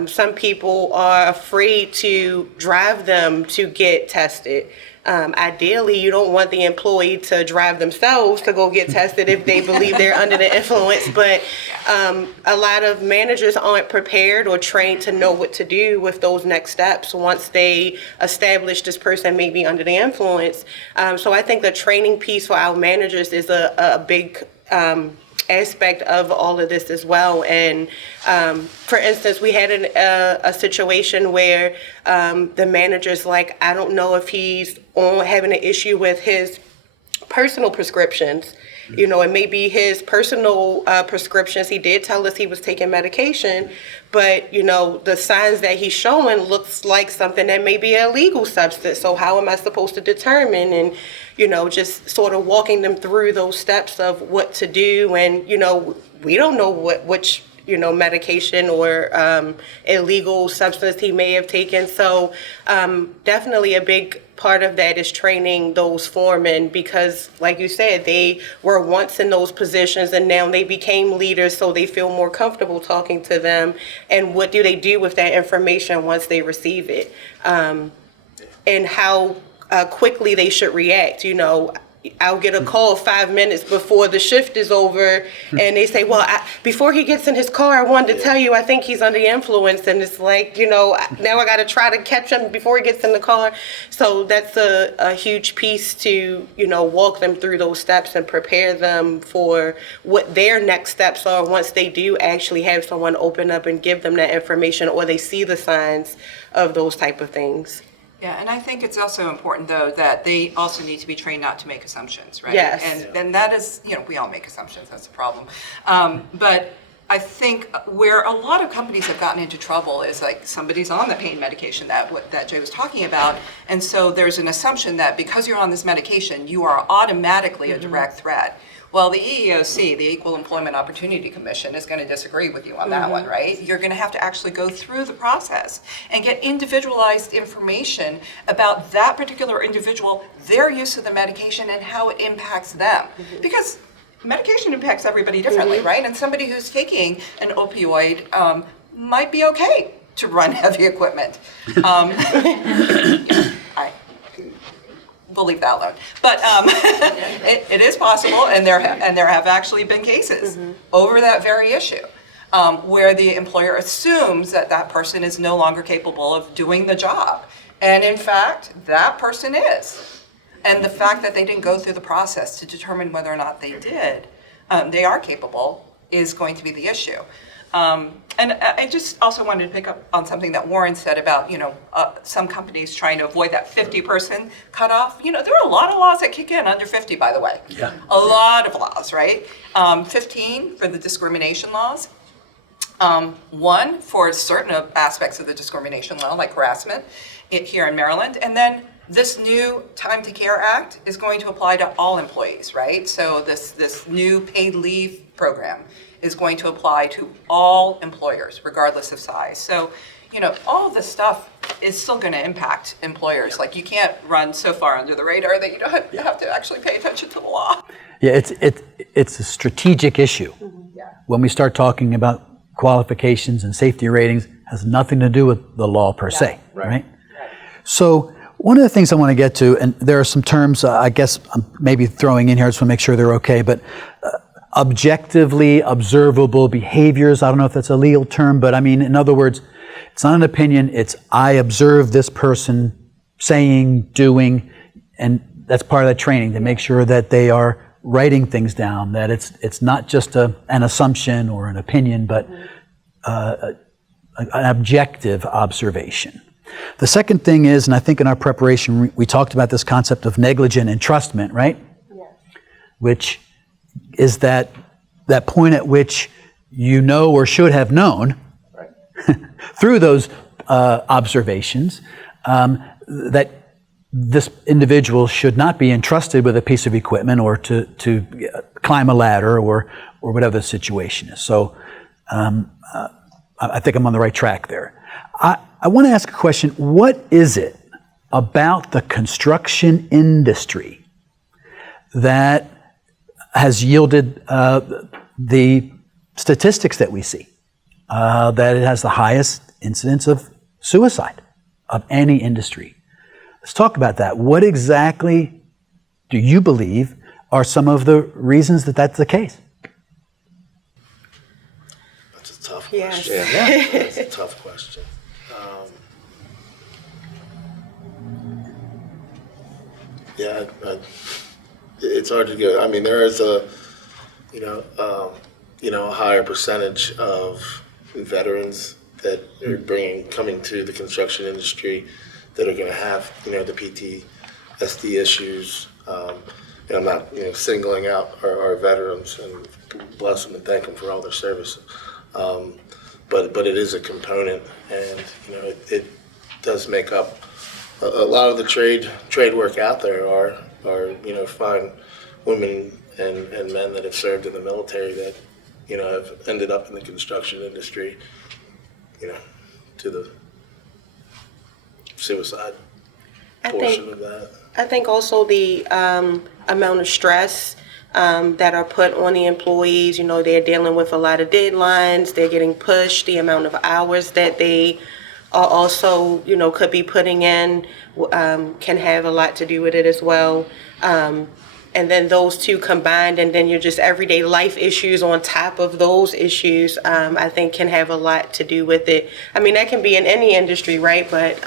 Some people are afraid to drive them to get tested. Ideally, you don't want the employee to drive themselves to go get tested if they believe they're under the influence, but a lot of managers aren't prepared or trained to know what to do with those next steps once they establish this person may be under the influence. So I think the training piece for our managers is a big aspect of all of this as well. And for instance, we had a situation where the manager's like, I don't know if he's having an issue with his personal prescriptions. You know, it may be his personal prescriptions. He did tell us he was taking medication, but, you know, the signs that he's showing looks like something that may be an illegal substance. So how am I supposed to determine? And, you know, just sort of walking them through those steps of what to do. And, you know, we don't know which, you know, medication or illegal substance he may have taken. So definitely a big part of that is training those foremen because, like you said, they were once in those positions and now they became leaders, so they feel more comfortable talking to them. And what do they do with that information once they receive it? And how quickly they should react. You know, I'll get a call 5 minutes before the shift is over, and they say, well, before he gets in his car, I wanted to tell you I think he's under the influence. And it's like, you know, now I got to try to catch him before he gets in the car. So that's a huge piece to, you know, walk them through those steps and prepare them for what their next steps are once they do actually have someone open up and give them that information, or they see the signs of those type of things. Yeah, and I think it's also important, though, that they also need to be trained not to make assumptions, right? Yes. And that is, you know, we all make assumptions, that's the problem. But I think where a lot of companies have gotten into trouble is like somebody's on the pain medication that Jay was talking about, and so there's an assumption that because you're on this medication, you are automatically a direct threat. Well, the EEOC, the Equal Employment Opportunity Commission, is going to disagree with you on that one, right? You're going to have to actually go through the process and get individualized information about that particular individual, their use of the medication, and how it impacts them. Because medication impacts everybody differently, right? And somebody who's taking an opioid might be okay to run heavy equipment. We'll leave that alone. But it is possible, and there have actually been cases over that very issue where the employer assumes that that person is no longer capable of doing the job. And in fact, that person is. And the fact that they didn't go through the process to determine whether or not they did, they are capable, is going to be the issue. And I just also wanted to pick up on something that Warren said about, you know, some companies trying to avoid that 50-person cutoff. You know, there are a lot of laws that kick in under 50, by the way. Yeah. A lot of laws, right? 15 for the discrimination laws. 1 for certain aspects of the discrimination law, like harassment here in Maryland. And then this new Time to Care Act is going to apply to all employees, right? So this new paid leave program is going to apply to all employers, regardless of size. So, you know, all this stuff is still going to impact employers. Like, you can't run so far under the radar that you have to actually pay attention to the law. Yeah, it's a strategic issue. Yeah. When we start talking about qualifications and safety ratings, it has nothing to do with the law per se, right? So one of the things I want to get to, and there are some terms I guess I'm maybe throwing in here, I just want to make sure they're okay, but objectively observable behaviors, I don't know if that's a legal term, but I mean, in other words, it's not an opinion, it's I observe this person saying, doing, and that's part of that training to make sure that they are writing things down, that it's not just an assumption or an opinion, but an objective observation. The second thing is, and I think in our preparation we talked about this concept of negligent entrustment, right? Yes. Which is that point at which you know or should have known through those observations that this individual should not be entrusted with a piece of equipment or to climb a ladder or whatever the situation is. So I think I'm on the right track there. I want to ask a question. What is it about the construction industry that has yielded the statistics that we see, that it has the highest incidence of suicide of any industry? Let's talk about that. What exactly do you believe are some of the reasons that that's the case? That's a tough Yes. question. Yeah, that's a tough question. It's hard to go. I mean, there is a higher percentage of veterans that are coming to the construction industry that are going to have the PTSD issues. And I'm not singling out our veterans, and bless them and thank them for all their service. But it is a component, and it does make up a lot of the trade work out there are fine women and men that have served in the military that have ended up in the construction industry, to the suicide portion of that. I think also the amount of stress that are put on the employees. They're dealing with a lot of deadlines. They're getting pushed. The amount of hours that they are also, could be putting in can have a lot to do with it as well. And then those two combined, and then you're just everyday life issues on top of those issues, I think can have a lot to do with it. I mean, that can be in any industry, right? But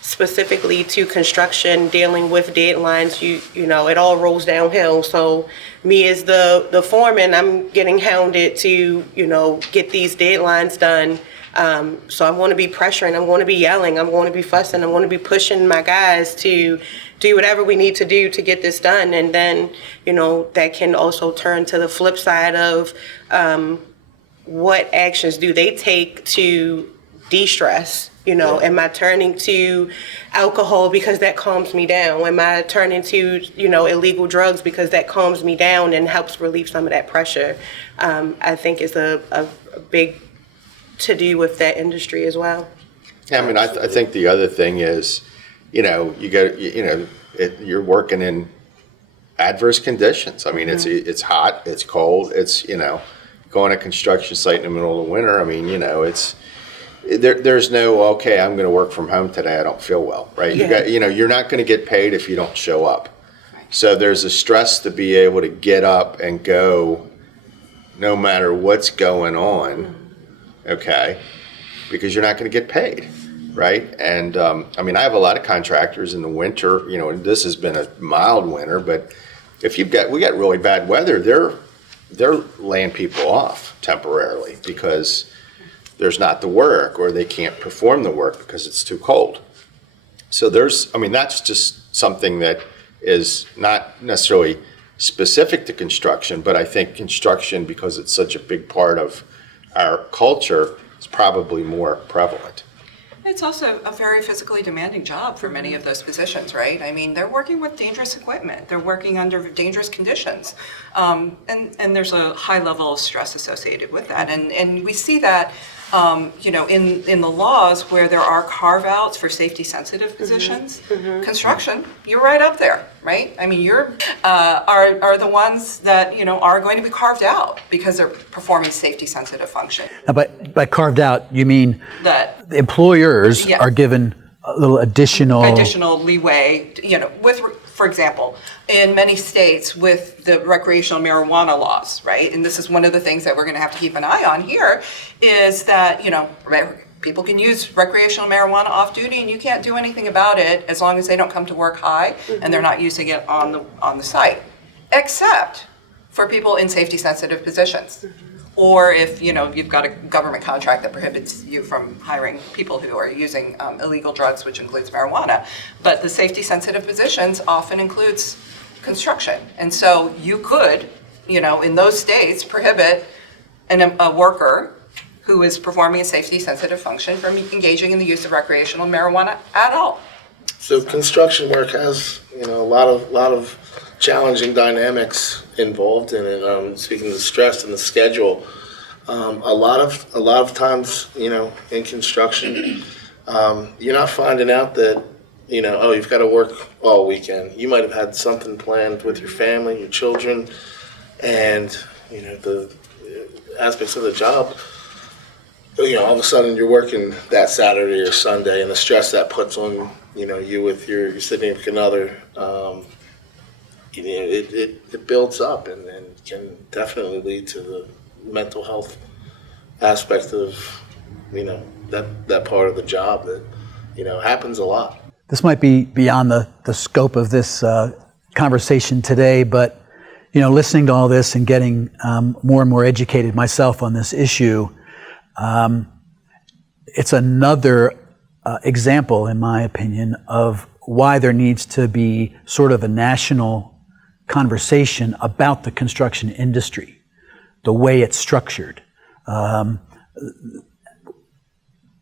specifically to construction, dealing with deadlines, it all rolls downhill. So me as the foreman, I'm getting hounded to, get these deadlines done. So I'm going to be pressuring, I'm going to be yelling, I'm going to be fussing, I'm going to be pushing my guys to do whatever we need to do to get this done. And then, that can also turn to the flip side of what actions do they take to de-stress? Am I turning to alcohol because that calms me down? Am I turning to, illegal drugs because that calms me down and helps relieve some of that pressure? I think is a big to do with that industry as well. Yeah, I mean, I think the other thing is, you're working in adverse conditions. I mean, it's hot, it's cold, it's, going to a construction site in the middle of the winter. I mean, there's no, okay, I'm going to work from home today, I don't feel well, right? Yeah. You're not going to get paid if you don't show up. So there's a stress to be able to get up and go no matter what's going on, okay, because you're not going to get paid, right? And I mean, I have a lot of contractors in the winter, and this has been a mild winter, but if we got really bad weather, they're laying people off temporarily because there's not the work, or they can't perform the work because it's too cold. So that's just something that is not necessarily specific to construction, but I think construction, because it's such a big part of our culture, is probably more prevalent. It's also a very physically demanding job for many of those positions, right? I mean, they're working with dangerous equipment. They're working under dangerous conditions. And there's a high level of stress associated with that. And we see that, in the laws where there are carve-outs for safety-sensitive positions. Construction, you're right up there, right? I mean, you're are the ones that, are going to be carved out because they're performing safety-sensitive function. Now, by carved out, you mean That the employers Yes. are given a little additional leeway, with, for example, in many states with the recreational marijuana laws, right? And this is one of the things that we're going to have to keep an eye on here, is that, people can use recreational marijuana off duty and you can't do anything about it as long as they don't come to work high and they're not using it on the site, except for people in safety sensitive positions. Or if, you've got a government contract that prohibits you from hiring people who are using illegal drugs, which includes marijuana. But the safety sensitive positions often includes construction. And so you could, in those states, prohibit a worker who is performing a safety sensitive function from engaging in the use of recreational marijuana at all. So construction work has, a lot of challenging dynamics involved in it. Speaking of the stress and the schedule, a lot of times, in construction, you're not finding out that, you've got to work all weekend. You might have had something planned with your family, your children, and the aspects of the job. All of a sudden you're working that Saturday or Sunday, and the stress that puts on, you with your significant other, it builds up and can definitely lead to the mental health aspect of, that part of the job that, happens a lot. This might be beyond the scope of this conversation today, but, listening to all this and getting more and more educated myself on this issue, it's another example, in my opinion, of why there needs to be sort of a national conversation about the construction industry, the way it's structured.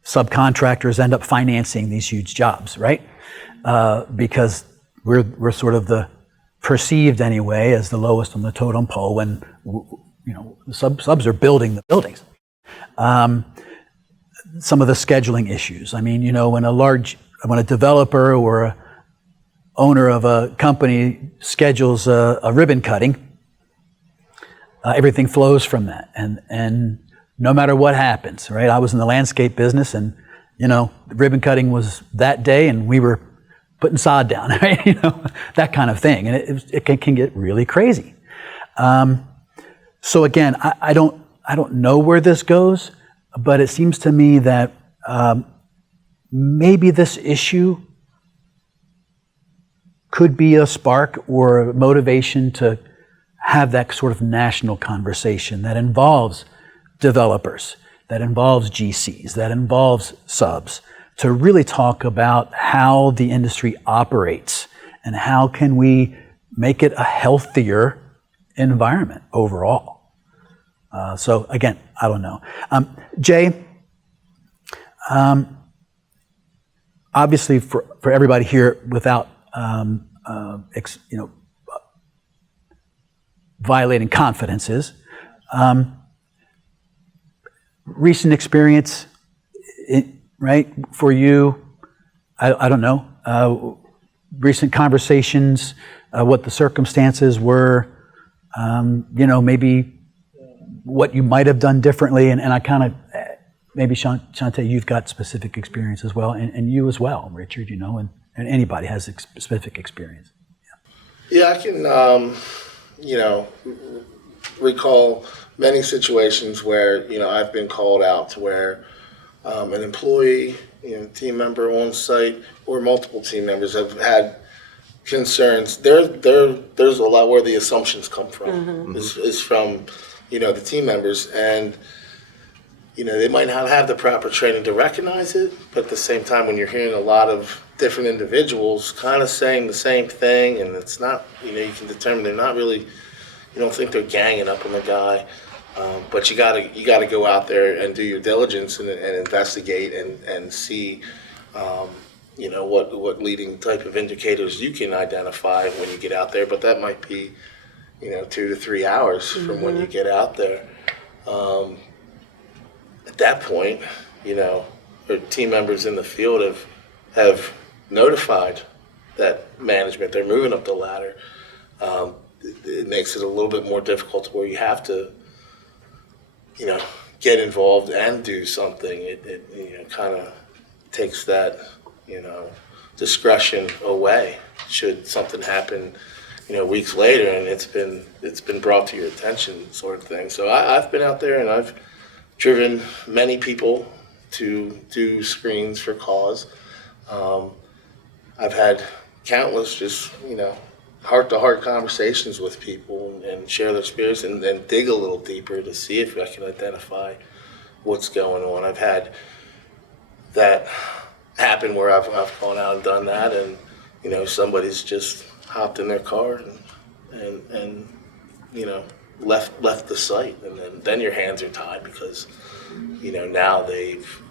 Subcontractors end up financing these huge jobs, right? Because we're sort of perceived anyway as the lowest on the totem pole when subs are building the buildings. Some of the scheduling issues. I mean, when a developer or a owner of a company schedules a ribbon cutting, everything flows from that. And no matter what happens, right? I was in the landscape business, and the ribbon cutting was that day, and we were putting sod down, right? That kind of thing, and it can get really crazy. So again, I don't know where this goes, but it seems to me that maybe this issue could be a spark or a motivation to have that sort of national conversation that involves developers, that involves GCs, that involves subs, to really talk about how the industry operates and how can we make it a healthier environment overall. So again, I don't know. Jay, obviously for everybody here, without violating confidences, recent experience, right, for you, I don't know, recent conversations, what the circumstances were, maybe what you might have done differently, and I kind of, maybe Shante, you've got specific experience as well, and you as well, Richard, and anybody has specific experience. Yeah, I can, recall many situations where, I've been called out to where an employee, team member on site, or multiple team members have had concerns. There's a lot where the assumptions come from, is from, the team members, and, they might not have the proper training to recognize it, but at the same time, when you're hearing a lot of different individuals kind of saying the same thing, and it's not, you can determine they're not really, you don't think they're ganging up on the guy, but you gotta go out there and do your diligence and investigate and see, what leading type of indicators you can identify when you get out there, but that might be, 2 to 3 hours from when you get out there. At that point, our team members in the field have notified that management they're moving up the ladder. It makes it a little bit more difficult where you have to, get involved and do something. It kind of takes that discretion away should something happen, weeks later and it's been brought to your attention, sort of thing. So I've been out there and I've driven many people to do screens for cause. I've had countless just, heart-to-heart conversations with people and share their experience and then dig a little deeper to see if I can identify what's going on. I've had that happen where I've gone out and done that and, somebody's just hopped in their car and left the site, and then your hands are tied because now they've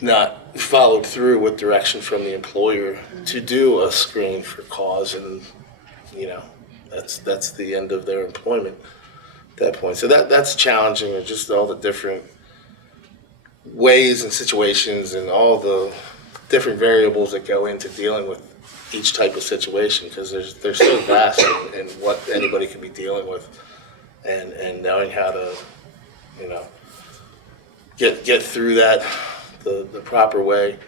not followed through with direction from the employer to do a screen for cause, and that's the end of their employment at that point. So that's challenging, or just all the different ways and situations and all the different variables that go into dealing with each type of situation, because they're so vast in what anybody can be dealing with, and knowing how to get through that the proper way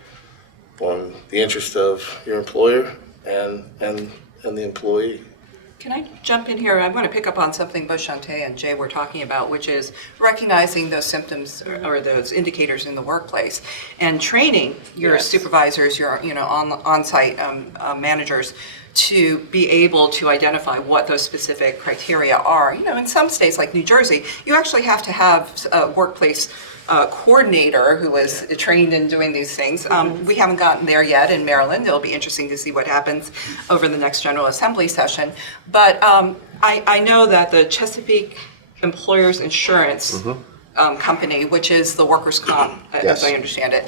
on the interest of your employer and the employee. Can I jump in here? I want to pick up on something both Shantae and Jay were talking about, which is recognizing those symptoms or those indicators in the workplace and training your supervisors, your on-site managers to be able to identify what those specific criteria are. In some states like New Jersey, you actually have to have a workplace coordinator who is trained in doing these things. We haven't gotten there yet in Maryland. It'll be interesting to see what happens over the next General Assembly session. But I know that the Chesapeake Employers Insurance Company, which is the workers' comp, as I understand it,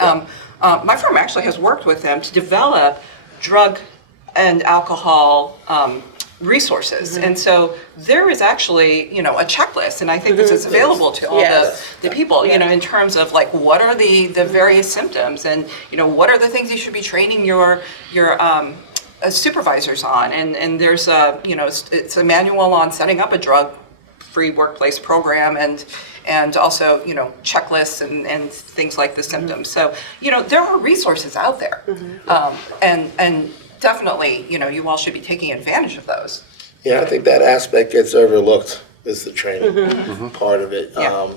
my firm actually has worked with them to develop drug and alcohol resources. And so there is actually, a checklist, and I think this is available to all the people, in terms of like, what are the various symptoms, and, what are the things you should be training your supervisors on. And there's it's a manual on setting up a drug-free workplace program, and also, checklists and things like the symptoms. So, there are resources out there. And definitely, you all should be taking advantage of those. Yeah, I think that aspect gets overlooked, is the training part of it. Yeah.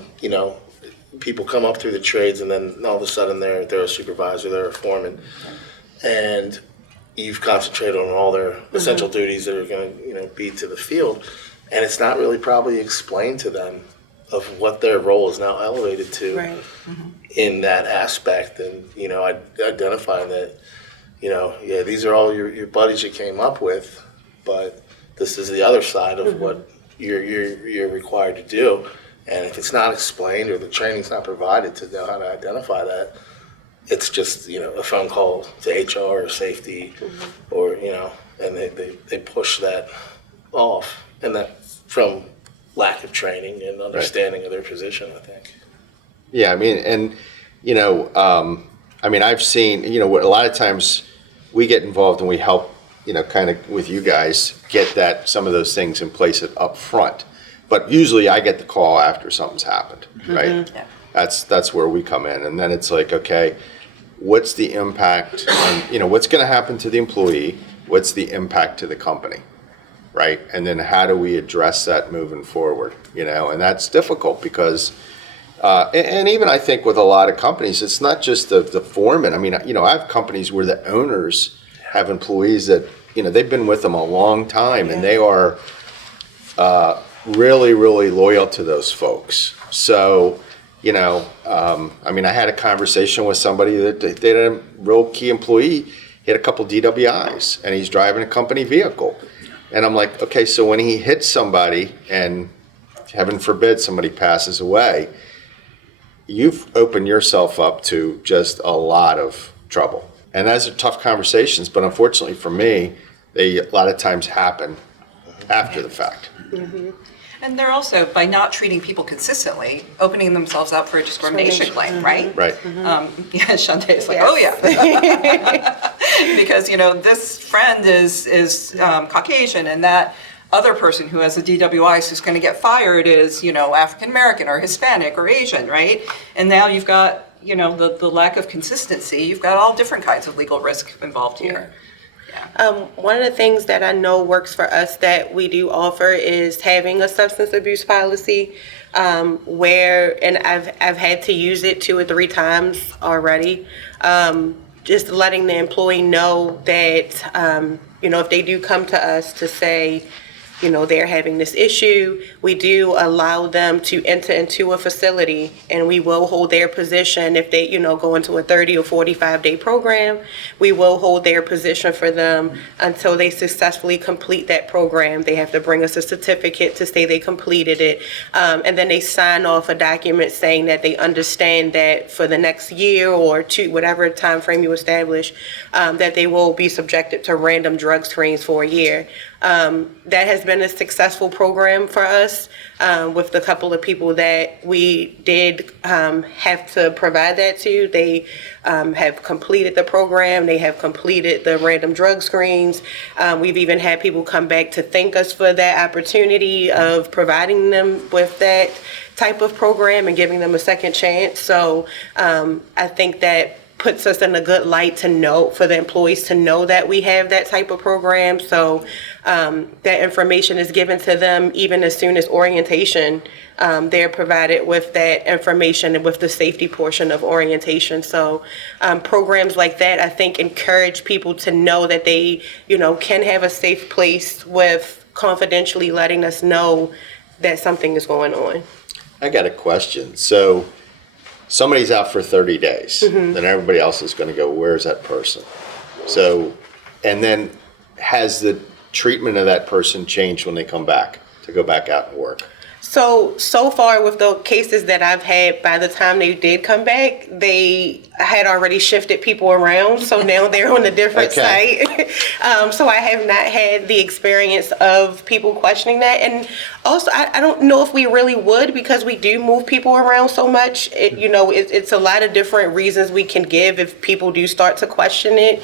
People come up through the trades and then all of a sudden they're a supervisor, they're a foreman, and you've concentrated on all their essential duties that are going to be to the field, and it's not really probably explained to them of what their role is now elevated to in that aspect, and identifying that these are all your buddies you came up with, but this is the other side of what you're required to do. And if it's not explained or the training's not provided to know how to identify that, it's just a phone call to HR or safety, or and they push that off, and that's from lack of training and understanding of their position, I think. Yeah, I mean, and I've seen a lot of times we get involved and we help kind of with you guys get some of those things in place up front. But usually I get the call after something's happened, right? Yeah. That's where we come in, and then it's like, okay, what's the impact on, what's going to happen to the employee? What's the impact to the company, right? And then how do we address that moving forward? And that's difficult because, and even I think with a lot of companies, it's not just the foreman. I mean, I have companies where the owners have employees that, they've been with them a long time, and they are really, really loyal to those folks. So, I had a conversation with somebody that they had a real key employee. He had a couple DWIs, and he's driving a company vehicle. And I'm like, okay, so when he hits somebody, and heaven forbid somebody passes away, you've opened yourself up to just a lot of trouble. And those are tough conversations, but unfortunately for me, they a lot of times happen after the fact. And they're also, by not treating people consistently, opening themselves up for a discrimination claim, right? Right. Shantae is like, oh yeah. Because, this friend is Caucasian, and that other person who has a DWI who's going to get fired is, African American or Hispanic or Asian, right? And now you've got the lack of consistency, you've got all different kinds of legal risk involved here. One of the things that I know works for us that we do offer is having a substance abuse policy, and I've had to use it 2 or 3 times already. Just letting the employee know that, if they do come to us to say, they're having this issue, we do allow them to enter into a facility, and we will hold their position if they, go into a 30 or 45-day program. We will hold their position for them until they successfully complete that program. They have to bring us a certificate to say they completed it, and then they sign off a document saying that they understand that for the next year or 2, whatever time frame you establish, that they will be subjected to random drug screens for a year. That has been a successful program for us, with the couple of people that we did have to provide that to. They have completed the program. They have completed the random drug screens. We've even had people come back to thank us for that opportunity of providing them with that type of program and giving them a second chance. So I think that puts us in a good light to know, for the employees to know that we have that type of program. So that information is given to them even as soon as orientation. They're provided with that information and with the safety portion of orientation. So programs like that, I think, encourage people to know that they, can have a safe place with confidentially letting us know that something is going on. I got a question. So somebody's out for 30 days, then everybody else is going to go, where's that person? So, and then has the treatment of that person changed when they come back to go back out and work? So far with the cases that I've had, by the time they did come back, they had already shifted people around. So now they're on a different site. So I have not had the experience of people questioning that. And also, I don't know if we really would, because we do move people around so much. It's a lot of different reasons we can give if people do start to question it.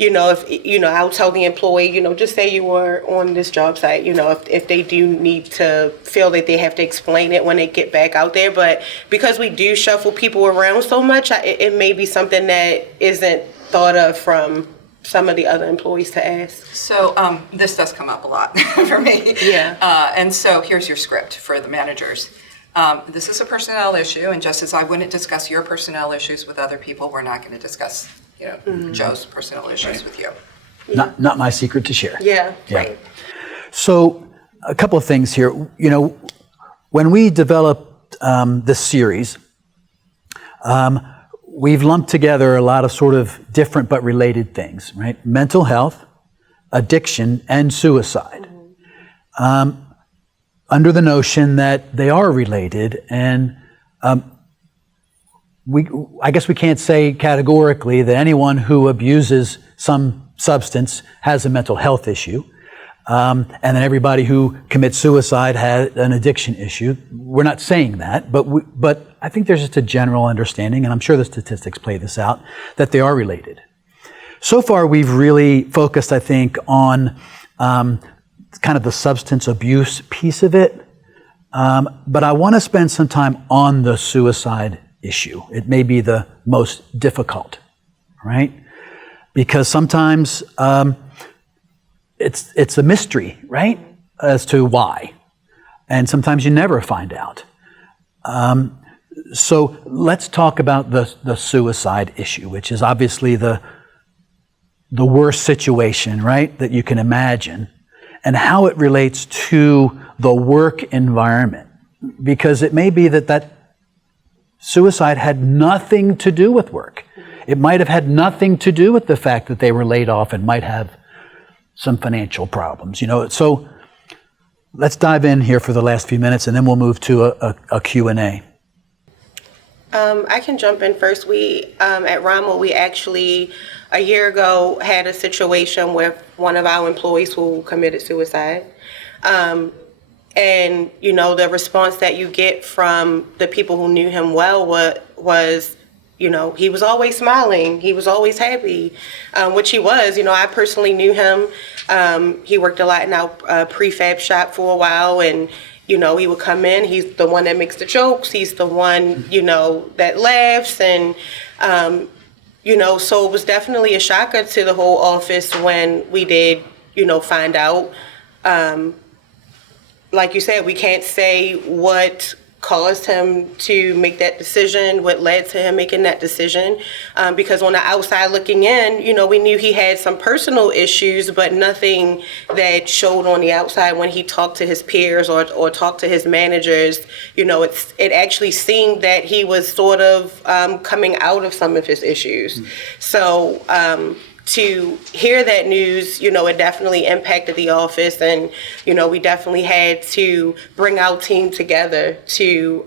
I'll tell the employee, just say you were on this job site, if they do need to feel that they have to explain it when they get back out there. But because we do shuffle people around so much, it may be something that isn't thought of from some of the other employees to ask. So this does come up a lot for me. Yeah. And so here's your script for the managers. This is a personnel issue, and just as I wouldn't discuss your personnel issues with other people, we're not going to discuss Joe's personnel issues with you. Not my secret to share. Yeah. Right. So a couple of things here. When we developed this series, we've lumped together a lot of sort of different but related things, right? Mental health, addiction, and suicide. Under the notion that they are related, and I guess we can't say categorically that anyone who abuses some substance has a mental health issue, and then everybody who commits suicide has an addiction issue. We're not saying that, but I think there's just a general understanding, and I'm sure the statistics play this out, that they are related. So far, we've really focused, I think, on kind of the substance abuse piece of it, but I want to spend some time on the suicide issue. It may be the most difficult, right? Because sometimes it's a mystery, right, as to why, and sometimes you never find out. So let's talk about the suicide issue, which is obviously the worst situation, right, that you can imagine, and how it relates to the work environment. Because it may be that suicide had nothing to do with work. It might have had nothing to do with the fact that they were laid off and might have some financial problems. So let's dive in here for the last few minutes, and then we'll move to a Q&A. I can jump in first. We, at Rommel, we actually, a year ago, had a situation with one of our employees who committed suicide. And, the response that you get from the people who knew him well was, he was always smiling. He was always happy, which he was. I personally knew him. He worked a lot in our prefab shop for a while, and, he would come in, he's the one that makes the jokes, he's the one, that laughs, and, so it was definitely a shocker to the whole office when we did, find out. Like you said, we can't say what caused him to make that decision, what led to him making that decision, because on the outside looking in, we knew he had some personal issues, but nothing that showed on the outside when he talked to his peers or talked to his managers. It actually seemed that he was sort of coming out of some of his issues. So to hear that news, it definitely impacted the office, and, we definitely had to bring our team together to,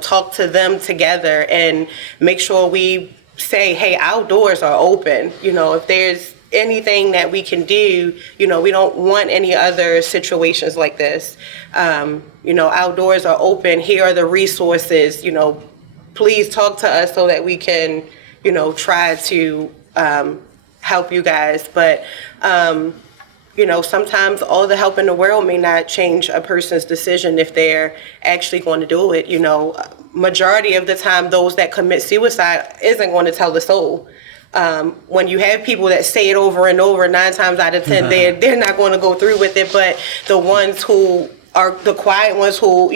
talk to them together and make sure we say, hey, our doors are open. If there's anything that we can do, we don't want any other situations like this. Our doors are open. Here are the resources, please talk to us so that we can, try to help you guys. But, sometimes all the help in the world may not change a person's decision if they're actually going to do it. Majority of the time, those that commit suicide isn't going to tell the soul. When you have people that say it over and over, 9 times out of 10, they're not going to go through with it. But the ones who are the quiet ones who,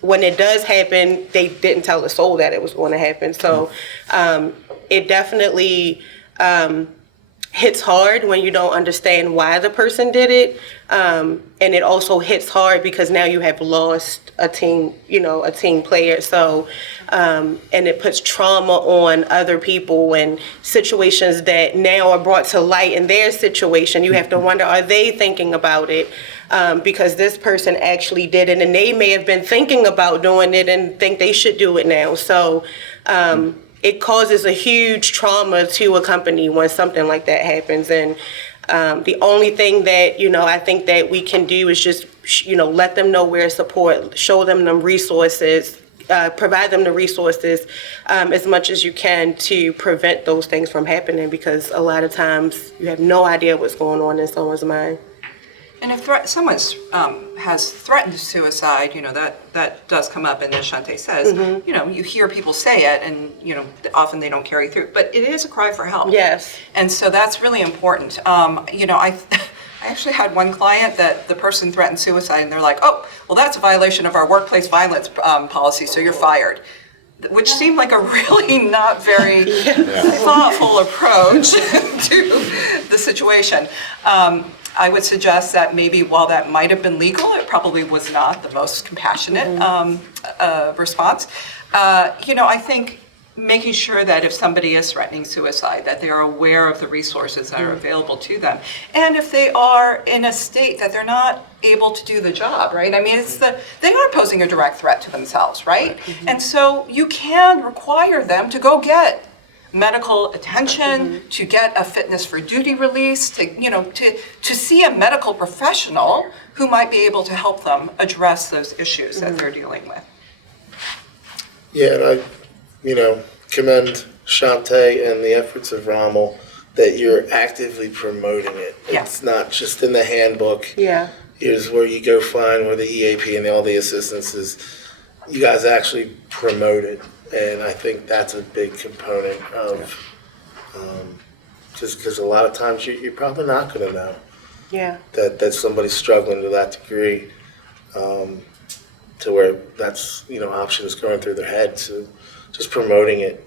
when it does happen, they didn't tell the soul that it was going to happen. So it definitely hits hard when you don't understand why the person did it. And it also hits hard because now you have lost a team player. So, and it puts trauma on other people and situations that now are brought to light in their situation. You have to wonder, are they thinking about it? Because this person actually did it, and they may have been thinking about doing it and think they should do it now. So, it causes a huge trauma to a company when something like that happens. And the only thing that, I think that we can do is just, let them know where support, show them the resources, provide them the resources as much as you can to prevent those things from happening, because a lot of times you have no idea what's going on in someone's mind. And if someone has threatened suicide, that does come up, and as Shante says, you hear people say it, and often they don't carry through. But it is a cry for help. Yes. And so that's really important. I actually had one client that the person threatened suicide, and they're like, "Oh, well, that's a violation of our workplace violence policy, so you're fired." Which seemed like a really not very thoughtful approach to the situation. I would suggest that maybe while that might have been legal, it probably was not the most compassionate response. I think making sure that if somebody is threatening suicide, that they are aware of the resources that are available to them. And if they are in a state that they're not able to do the job, right? I mean, they are posing a direct threat to themselves, right? And so you can require them to go get medical attention, to get a fitness for duty release, to see a medical professional who might be able to help them address those issues that they're dealing with. Yeah, and I, commend Shante and the efforts of Rommel that you're actively promoting it. Yeah. It's not just in the handbook. Yeah. Here's where you go find where the EAP and all the assistance is. You guys actually promote it. And I think that's a big component of, just because a lot of times you're probably not going to know that somebody's struggling to that degree, to where that's, options going through their head. So just promoting it,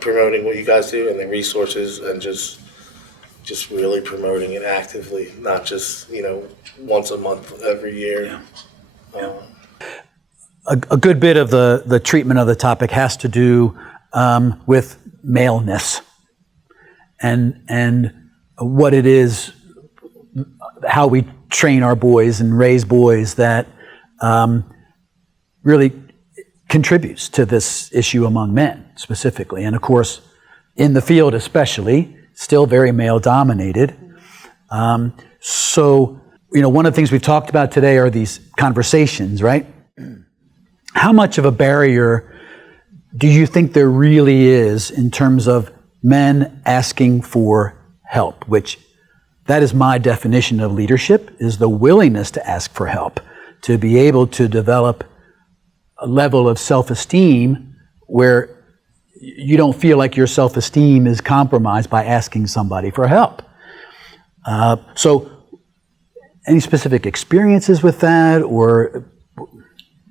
promoting what you guys do and the resources, and just really promoting it actively, not just, once a month, every year. A good bit of the treatment of the topic has to do with maleness and what it is, how we train our boys and raise boys that really contributes to this issue among men specifically. And of course, in the field especially, still very male dominated. So, one of the things we've talked about today are these conversations, right? How much of a barrier do you think there really is in terms of men asking for help, which that is my definition of leadership, is the willingness to ask for help, to be able to develop a level of self-esteem where you don't feel like your self-esteem is compromised by asking somebody for help. So any specific experiences with that, or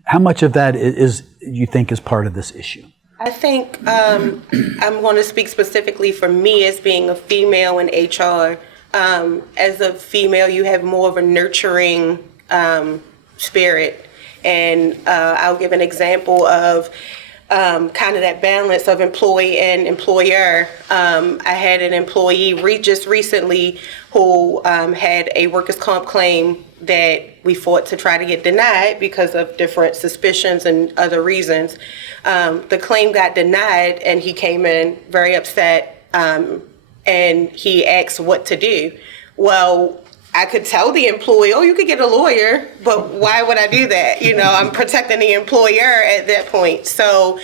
how much of that is you think is part of this issue? I think I'm going to speak specifically for me as being a female in HR. As a female, you have more of a nurturing spirit. And I'll give an example of kind of that balance of employee and employer. I had an employee just recently who had a workers' comp claim that we fought to try to get denied because of different suspicions and other reasons. The claim got denied, and he came in very upset, and he asked what to do. Well, I could tell the employee, oh, you could get a lawyer, but why would I do that? You know, I'm protecting the employer at that point. So,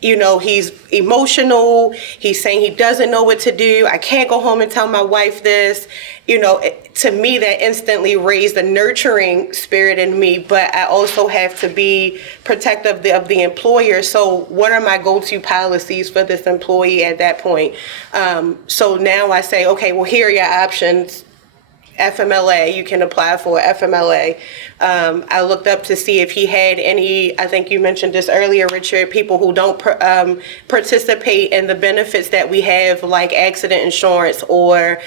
you know, he's emotional. He's saying he doesn't know what to do. I can't go home and tell my wife this. You know, to me, that instantly raised a nurturing spirit in me, but I also have to be protective of the employer. So what are my go-to policies for this employee at that point? So now I say, okay, well, here are your options. FMLA, you can apply for FMLA. I looked up to see if he had any, I think you mentioned this earlier, Richard, people who don't participate in the benefits that we have, like accident insurance or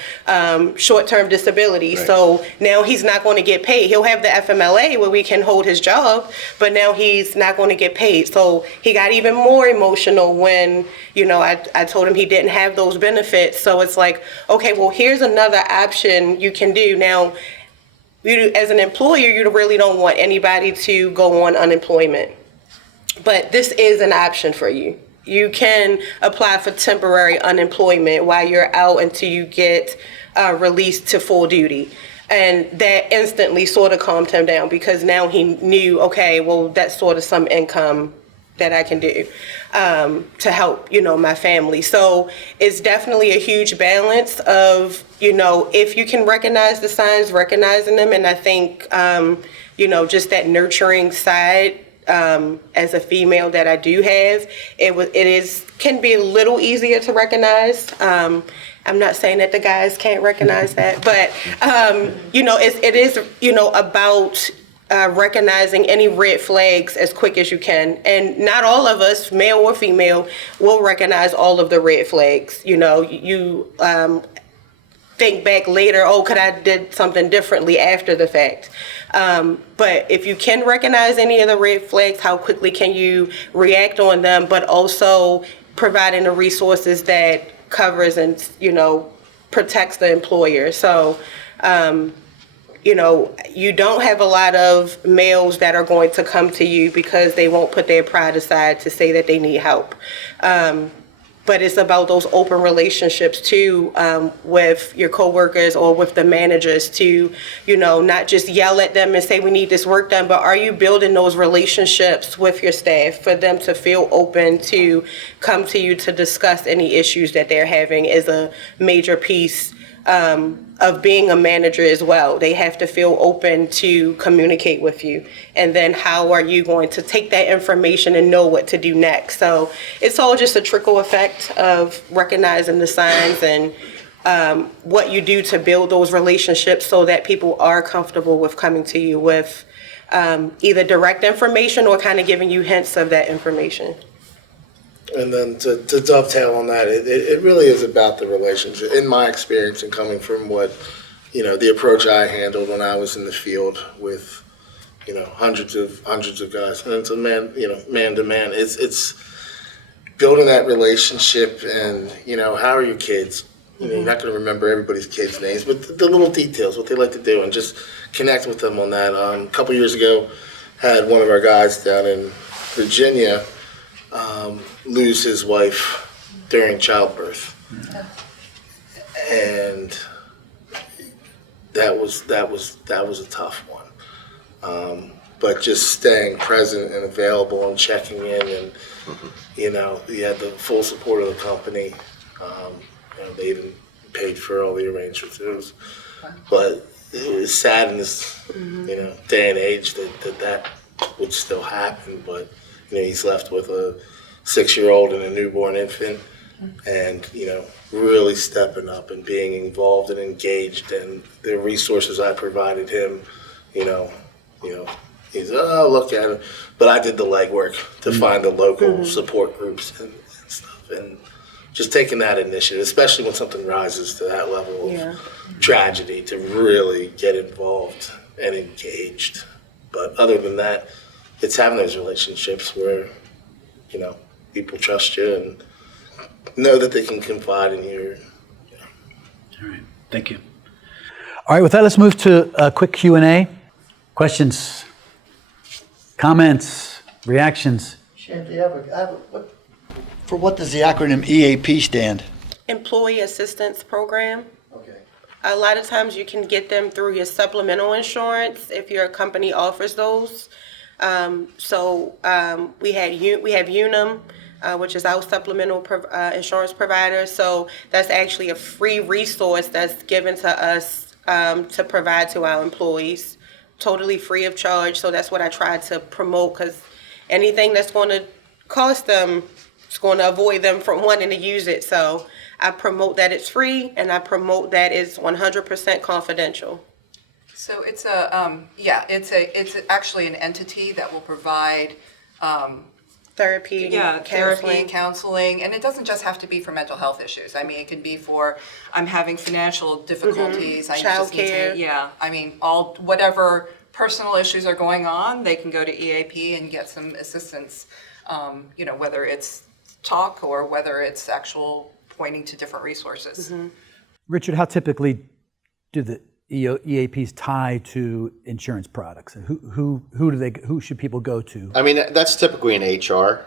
short-term disability. Right. So now he's not going to get paid. He'll have the FMLA where we can hold his job, but now he's not going to get paid. So he got even more emotional when, you know, I told him he didn't have those benefits. So it's like, okay, well, here's another option you can do. Now, you, as an employer, you really don't want anybody to go on unemployment, but this is an option for you. You can apply for temporary unemployment while you're out until you get released to full duty. And that instantly sort of calmed him down, because now he knew, okay, well, that's sort of some income that I can do to help, you know, my family. So it's definitely a huge balance of, you know, if you can recognize the signs, recognizing them. And I think, you know, just that nurturing side as a female that I do have, can be a little easier to recognize. I'm not saying that the guys can't recognize that, but, you know, it is, you know, about recognizing any red flags as quick as you can. And not all of us, male or female, will recognize all of the red flags. You know, you think back later, oh, could I did something differently after the fact? But if you can recognize any of the red flags, how quickly can you react on them, but also providing the resources that covers and, you know, protects the employer. So, you know, you don't have a lot of males that are going to come to you because they won't put their pride aside to say that they need help. But it's about those open relationships too, with your coworkers or with the managers to, you know, not just yell at them and say we need this work done, but are you building those relationships with your staff for them to feel open to come to you to discuss any issues that they're having is a major piece of being a manager as well. They have to feel open to communicate with you. And then how are you going to take that information and know what to do next? So it's all just a trickle effect of recognizing the signs and what you do to build those relationships so that people are comfortable with coming to you with either direct information or kind of giving you hints of that information. And then to dovetail on that, it really is about the relationship. In my experience and coming from what, you know, the approach I handled when I was in the field with, you know, hundreds of guys, and it's a man to man. It's building that relationship, and, you know, how are your kids? You know, you're not going to remember everybody's kids' names, but the little details, what they like to do, and just connect with them on that. A couple years ago, had one of our guys down in Virginia lose his wife during childbirth, and that was a tough one. But just staying present and available and checking in, and you know, he had the full support of the company. You know, they even paid for all the arrangements. But it's sad in this day and age that would still happen. But he's left with a 6-year-old and a newborn infant, and really stepping up and being involved and engaged. And the resources I provided him, he's look at it, but I did the legwork to find the local support groups and stuff, and just taking that initiative, especially when something rises to that level of tragedy, to really get involved and engaged. But other than that, it's having those relationships where, people trust you and know that they can confide in you. All right, thank you. All right, with that, let's move to a quick Q&A. Questions, comments, reactions? Shanti, for what does the acronym EAP stand? Employee Assistance Program. Okay. A lot of times you can get them through your supplemental insurance if your company offers those. We have Unum, which is our supplemental insurance provider. So that's actually a free resource that's given to us to provide to our employees, totally free of charge. So that's what I try to promote, because anything that's going to cost them, it's going to avoid them from wanting to use it. So I promote that it's free, and I promote that it's 100% confidential. So it's it's actually an entity that will provide Therapy, therapy, counseling, and it doesn't just have to be for mental health issues. I mean, it can be for I'm having financial difficulties. I just need to, whatever personal issues are going on, they can go to EAP and get some assistance. Whether it's talk or whether it's actual pointing to different resources. Richard, how typically do the EAPs tie to insurance products? Who should people go to? I mean, that's typically in HR.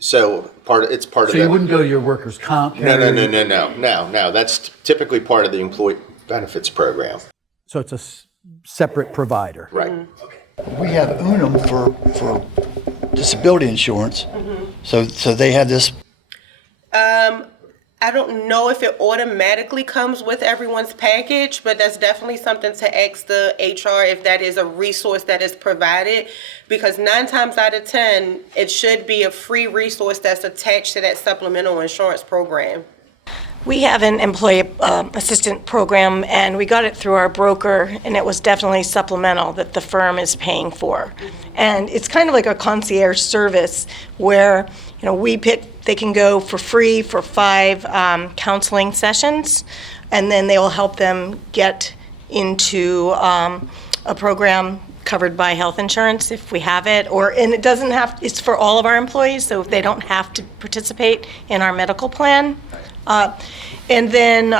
So it's part of So that. you wouldn't go to your workers' comp? No. That's typically part of the employee benefits program. So it's a separate provider. Right. We have Unum for disability insurance. So they have this. I don't know if it automatically comes with everyone's package, but that's definitely something to ask the HR if that is a resource that is provided, because 9 times out of 10, it should be a free resource that's attached to that supplemental insurance program. We have an employee assistant program, and we got it through our broker, and it was definitely supplemental that the firm is paying for. And it's kind of like a concierge service where, they can go for free for 5 counseling sessions, and then they will help them get into a program covered by health insurance if we have it, and it doesn't have, it's for all of our employees, so they don't have to participate in our medical plan. And then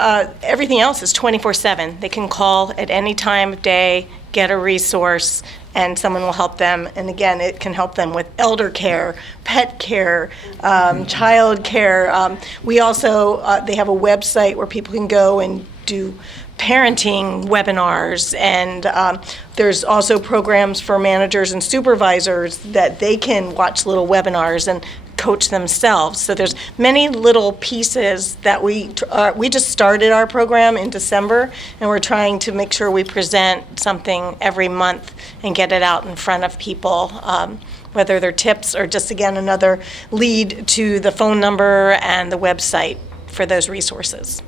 everything else is 24/7. They can call at any time of day, get a resource, and someone will help them. And again, it can help them with elder care, pet care, child care. We also, they have a website where people can go and do parenting webinars, and there's also programs for managers and supervisors that they can watch little webinars and coach themselves. So there's many little pieces that we just started our program in December, and we're trying to make sure we present something every month and get it out in front of people, whether they're tips or just, again, another lead to the phone number and the website for those resources.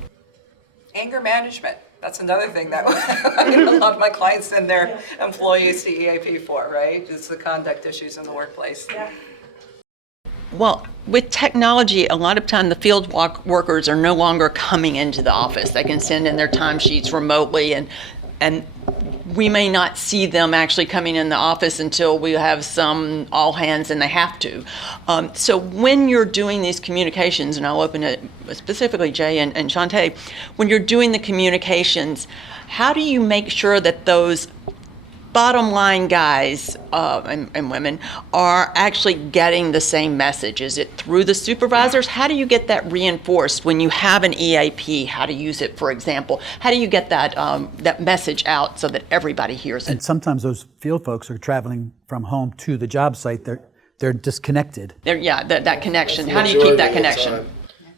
Anger management. That's another thing that a lot of my clients send their employees to EAP for, right? It's the conduct issues in the workplace. Yeah. Well, with technology, a lot of time the field workers are no longer coming into the office. They can send in their timesheets remotely, and we may not see them actually coming in the office until we have some all hands and they have to. So when you're doing these communications, and I'll open it specifically Jay and Shantae, when you're doing the communications, how do you make sure that those bottom line guys and women are actually getting the same message? Is it through the supervisors? How do you get that reinforced when you have an EAP, how to use it, for example? How do you get that that message out so that everybody hears it? And sometimes those field folks are traveling from home to the job site. They're disconnected. That connection. How do you keep that connection?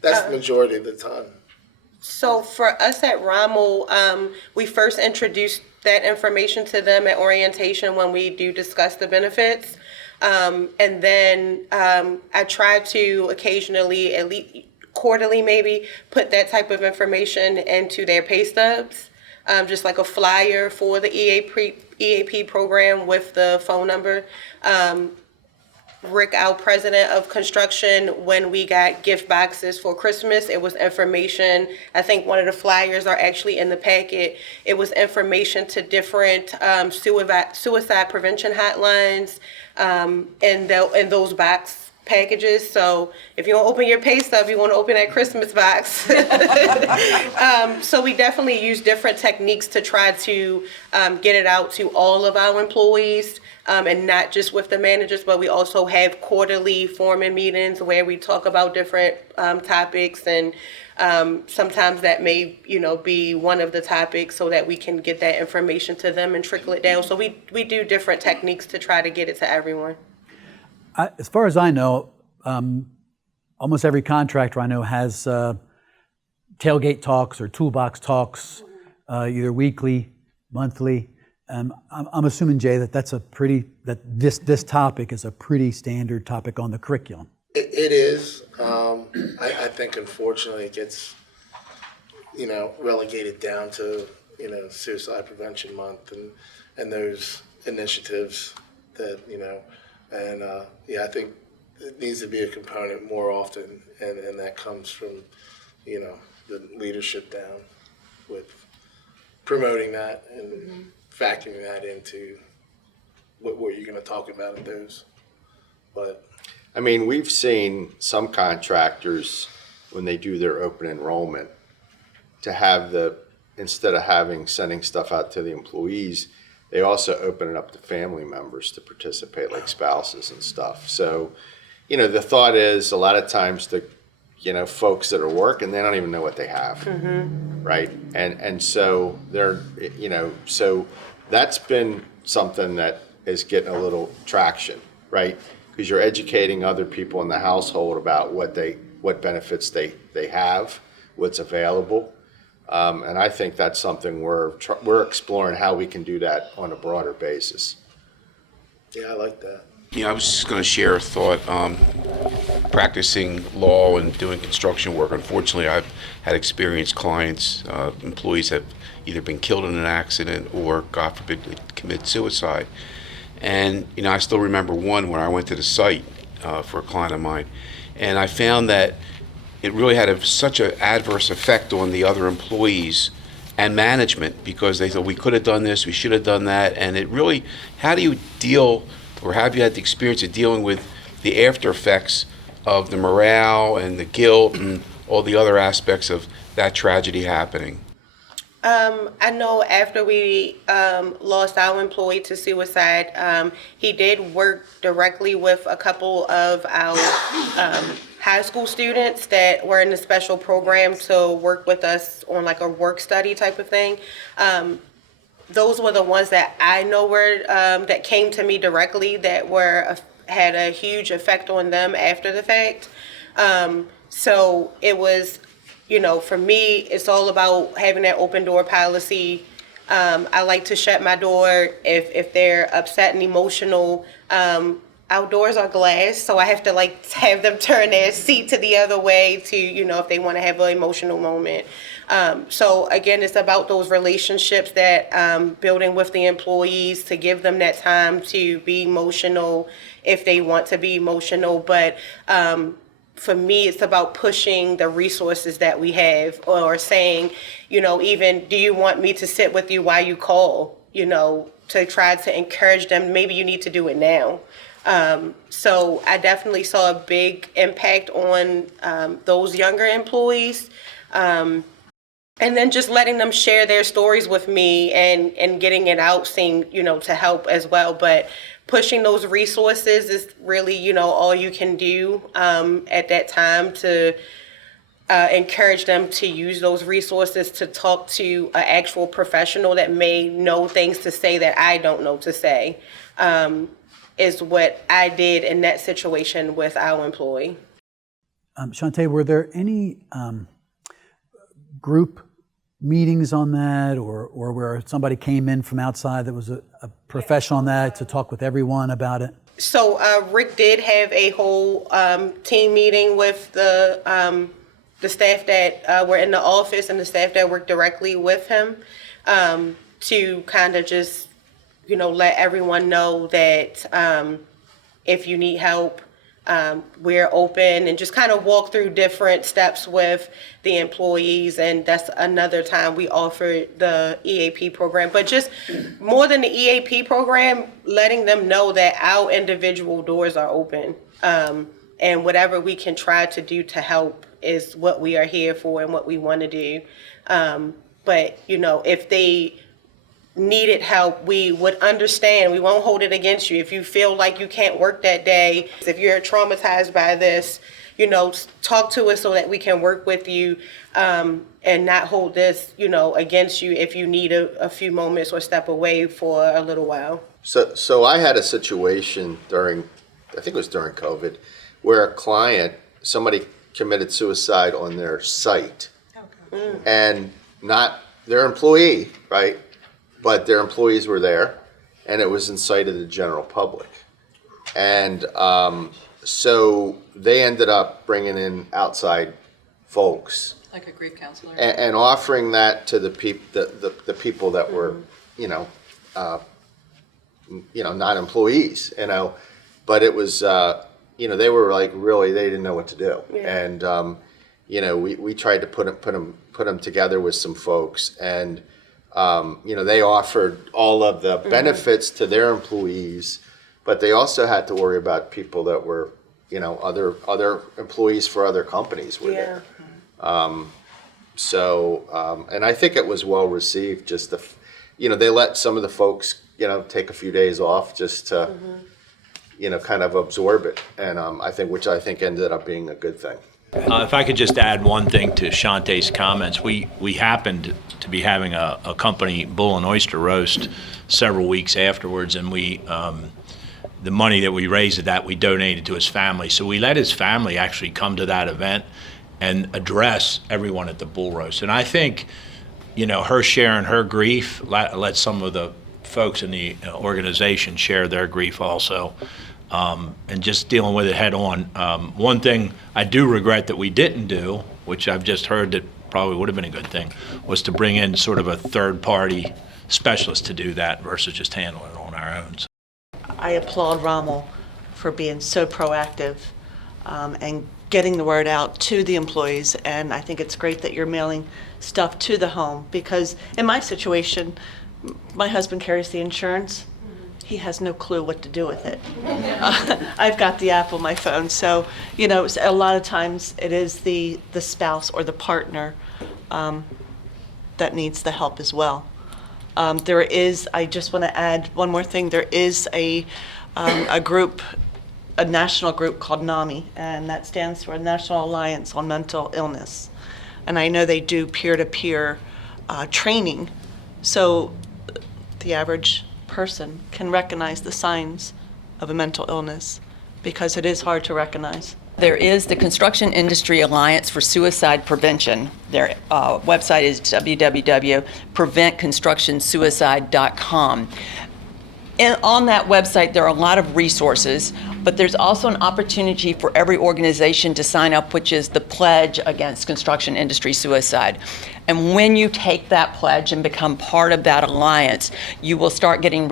That's the majority of the time. So for us at Rommel, we first introduced that information to them at orientation when we do discuss the benefits. And then I try to occasionally, at least quarterly maybe, put that type of information into their pay stubs, just like a flyer for the EAP program with the phone number. Rick, our president of construction, when we got gift boxes for Christmas, it was information. I think one of the flyers are actually in the packet. It was information to different suicide prevention hotlines in those box packages. So if you want to open your pay stub, you want to open that Christmas box. So we definitely use different techniques to try to get it out to all of our employees. And not just with the managers, but we also have quarterly foreman meetings where we talk about different topics, and sometimes that may, be one of the topics, so that we can get that information to them and trickle it down. So we do different techniques to try to get it to everyone. As far as I know, almost every contractor I know has tailgate talks or toolbox talks, either weekly, monthly. I'm assuming, Jay, that this topic is a pretty standard topic on the curriculum. It is. I think unfortunately it gets, relegated down to, Suicide Prevention Month and those initiatives that, I think it needs to be a component more often, and that comes from, the leadership down with promoting that and factoring that into what you're going to talk about in those. But I mean, we've seen some contractors, when they do their open enrollment, to have instead of sending stuff out to the employees, they also open it up to family members to participate, like spouses and stuff. So, the thought is a lot of times the, folks that are working, they don't even know what they have, right? And so they're, so that's been something that is getting a little traction, right? Because you're educating other people in the household about what benefits they have, what's available. And I think that's something we're exploring how we can do that on a broader basis. yeah, I like that. I was just going to share a thought. Practicing law and doing construction work, unfortunately, I've had experienced clients, employees have either been killed in an accident or, God forbid, they commit suicide. And, I still remember one when I went to the site for a client of mine, and I found that it really had such an adverse effect on the other employees and management, because they thought we could have done this, we should have done that, and it really, how do you deal, or have you had the experience of dealing with the after effects of the morale and the guilt and all the other aspects of that tragedy happening? I know after we lost our employee to suicide, he did work directly with a couple of our high school students that were in the special program to work with us on like a work study type of thing. Those were the ones that I know were that came to me directly that had a huge effect on them after the fact. So it was, for me, it's all about having that open door policy. I like to shut my door if they're upset and emotional. Outdoors are glass, so I have to have them turn their seat to the other way to, if they want to have an emotional moment. So again, it's about those relationships that building with the employees to give them that time to be emotional if they want to be emotional. But for me, it's about pushing the resources that we have, or saying, even, do you want me to sit with you while you call, to try to encourage them. Maybe you need to do it now. So I definitely saw a big impact on those younger employees. And then just letting them share their stories with me and getting it out seemed, to help as well. But pushing those resources is really, all you can do at that time to encourage them to use those resources to talk to an actual professional that may know things to say that I don't know to say, is what I did in that situation with our employee. Shantae, were there any group meetings on that, or where somebody came in from outside that was a professional on that to talk with everyone about it? So Rick did have a whole team meeting with the staff that were in the office and the staff that worked directly with him to kind of just, let everyone know that if you need help, we're open, and just kind of walk through different steps with the employees. And that's another time we offered the EAP program. But just more than the EAP program, letting them know that our individual doors are open. And whatever we can try to do to help is what we are here for and what we want to do. But, if they needed help, we would understand. We won't hold it against you. If you feel like you can't work that day, if you're traumatized by this, talk to us so that we can work with you and not hold this, against you if you need a few moments or step away for a little while. So I had a situation I think it was during COVID, where a client, somebody committed suicide on their site. Okay. And not their employee, right? But their employees were there, and it was in sight of the general public. And so they ended up bringing in outside folks. Like a grief counselor. And offering that to the people that were, not employees, but it was, they were like, really, they didn't know what to do. Yeah. And, we tried to put them together with some folks, and, they offered all of the benefits to their employees, but they also had to worry about people that were, other employees for other companies were there. And I think it was well received. Just they let some of the folks, take a few days off just to, kind of absorb it, and which I think ended up being a good thing. If I could just add one thing to Shantae's comments, we happened to be having a company bull and oyster roast several weeks afterwards, and the money that we raised at that we donated to his family. So we let his family actually come to that event and address everyone at the bull roast. And I think, her sharing her grief, let some of the folks in the organization share their grief also. And just dealing with it head on. One thing I do regret that we didn't do, which I've just heard that probably would have been a good thing, was to bring in sort of a third-party specialist to do that versus just handling it on our own. I applaud Rommel for being so proactive and getting the word out to the employees. And I think it's great that you're mailing stuff to the home, because in my situation, my husband carries the insurance. He has no clue what to do with it. I've got the app on my phone. So, a lot of times it is the spouse or the partner that needs the help as well. I just want to add one more thing. There is a group, a national group called NAMI, and that stands for National Alliance on Mental Illness. And I know they do peer-to-peer training. So the average person can recognize the signs of a mental illness, because it is hard to recognize. There is the Construction Industry Alliance for Suicide Prevention. Their website is www.preventconstructionsuicide.com. And on that website, there are a lot of resources, but there's also an opportunity for every organization to sign up, which is the Pledge Against Construction Industry Suicide. And when you take that pledge and become part of that alliance, you will start getting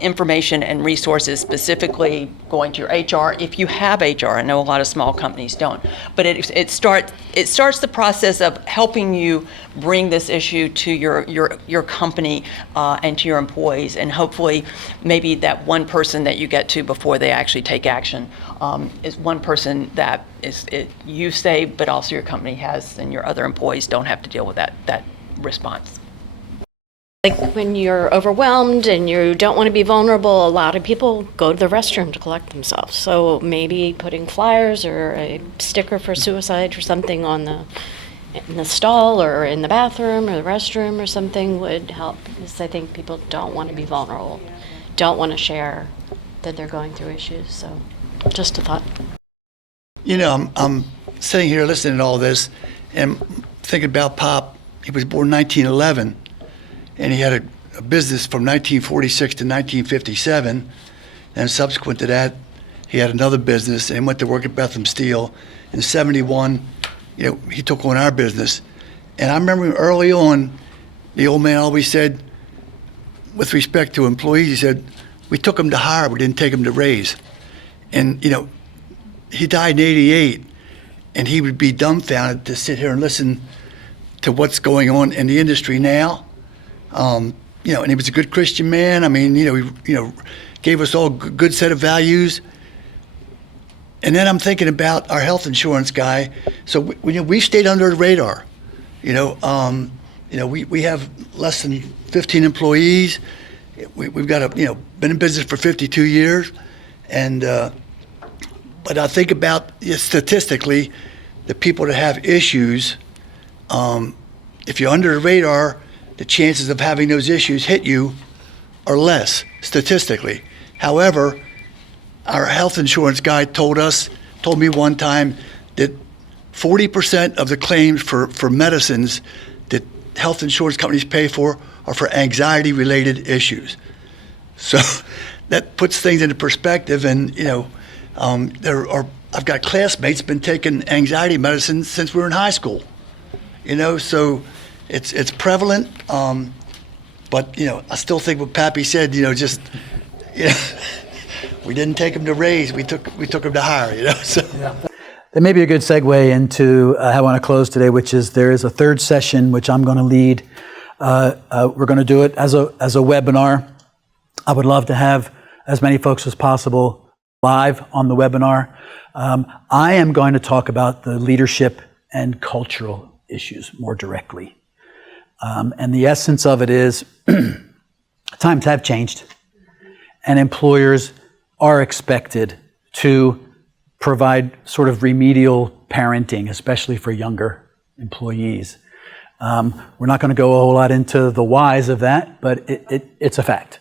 information and resources, specifically going to your HR, if you have HR. I know a lot of small companies don't. But it starts the process of helping you bring this issue to your company and to your employees, and hopefully maybe that one person that you get to before they actually take action is one person that you save, but also your company has, and your other employees don't have to deal with that response. Like when you're overwhelmed and you don't want to be vulnerable, a lot of people go to the restroom to collect themselves. So maybe putting flyers or a sticker for suicide or something in the stall or in the bathroom or the restroom or something would help, because I think people don't want to be vulnerable, don't want to share that they're going through issues. So just a thought. I'm sitting here listening to all this, and thinking about Pop. He was born 1911, and he had a business from 1946 to 1957. And subsequent to that, he had another business and went to work at Bethlehem Steel. In '71, he took on our business. And I remember early on, the old man always said, with respect to employees, he said, we took them to hire, we didn't take them to raise. And, he died in '88, and he would be dumbfounded to sit here and listen to what's going on in the industry now. And he was a good Christian man. I mean, he gave us all a good set of values. And then I'm thinking about our health insurance guy. So we stayed under the radar. We have less than 15 employees. We've got been in business for 52 years, and but I think about statistically, the people that have issues. If you're under the radar, the chances of having those issues hit you are less statistically. However, our health insurance guy told me one time that 40% of the claims for medicines that health insurance companies pay for are for anxiety-related issues. So that puts things into perspective. And I've got classmates been taking anxiety medicine since we were in high school. So it's prevalent. But I still think what Pappy said. We didn't take them to raise. We took them to hire. So. Yeah. That may be a good segue into how I want to close today, which is there is a third session which I'm going to lead. We're going to do it as a webinar. I would love to have as many folks as possible live on the webinar. I am going to talk about the leadership and cultural issues more directly. And the essence of it is times have changed, and employers are expected to provide sort of remedial parenting, especially for younger employees. We're not going to go a whole lot into the whys of that, but it's a fact.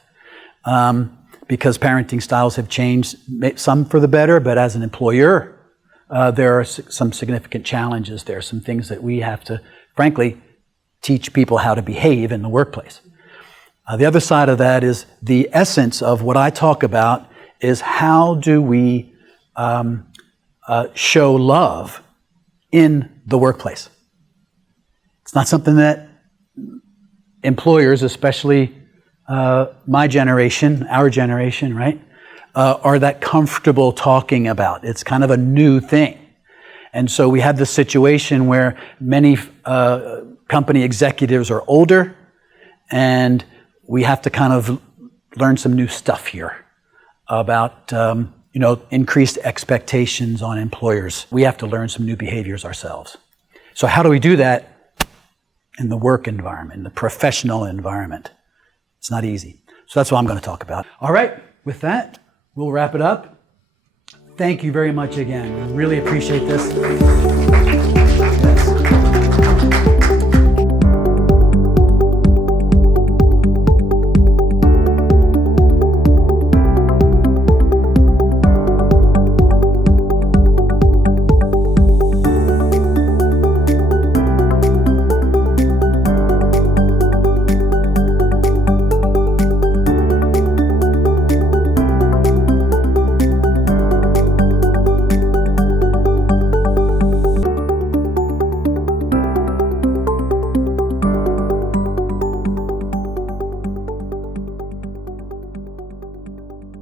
Because parenting styles have changed, some for the better, but as an employer, there are some significant challenges there, some things that we have to, frankly, teach people how to behave in the workplace. The other side of that is the essence of what I talk about is how do we show love in the workplace. It's not something that employers, especially my generation, our generation, right, are that comfortable talking about. It's kind of a new thing. And so we have this situation where many company executives are older, and we have to kind of learn some new stuff here about increased expectations on employers. We have to learn some new behaviors ourselves. So how do we do that in the work environment, in the professional environment? It's not easy. So that's what I'm going to talk about. All right, with that, we'll wrap it up. Thank you very much again. We really appreciate this.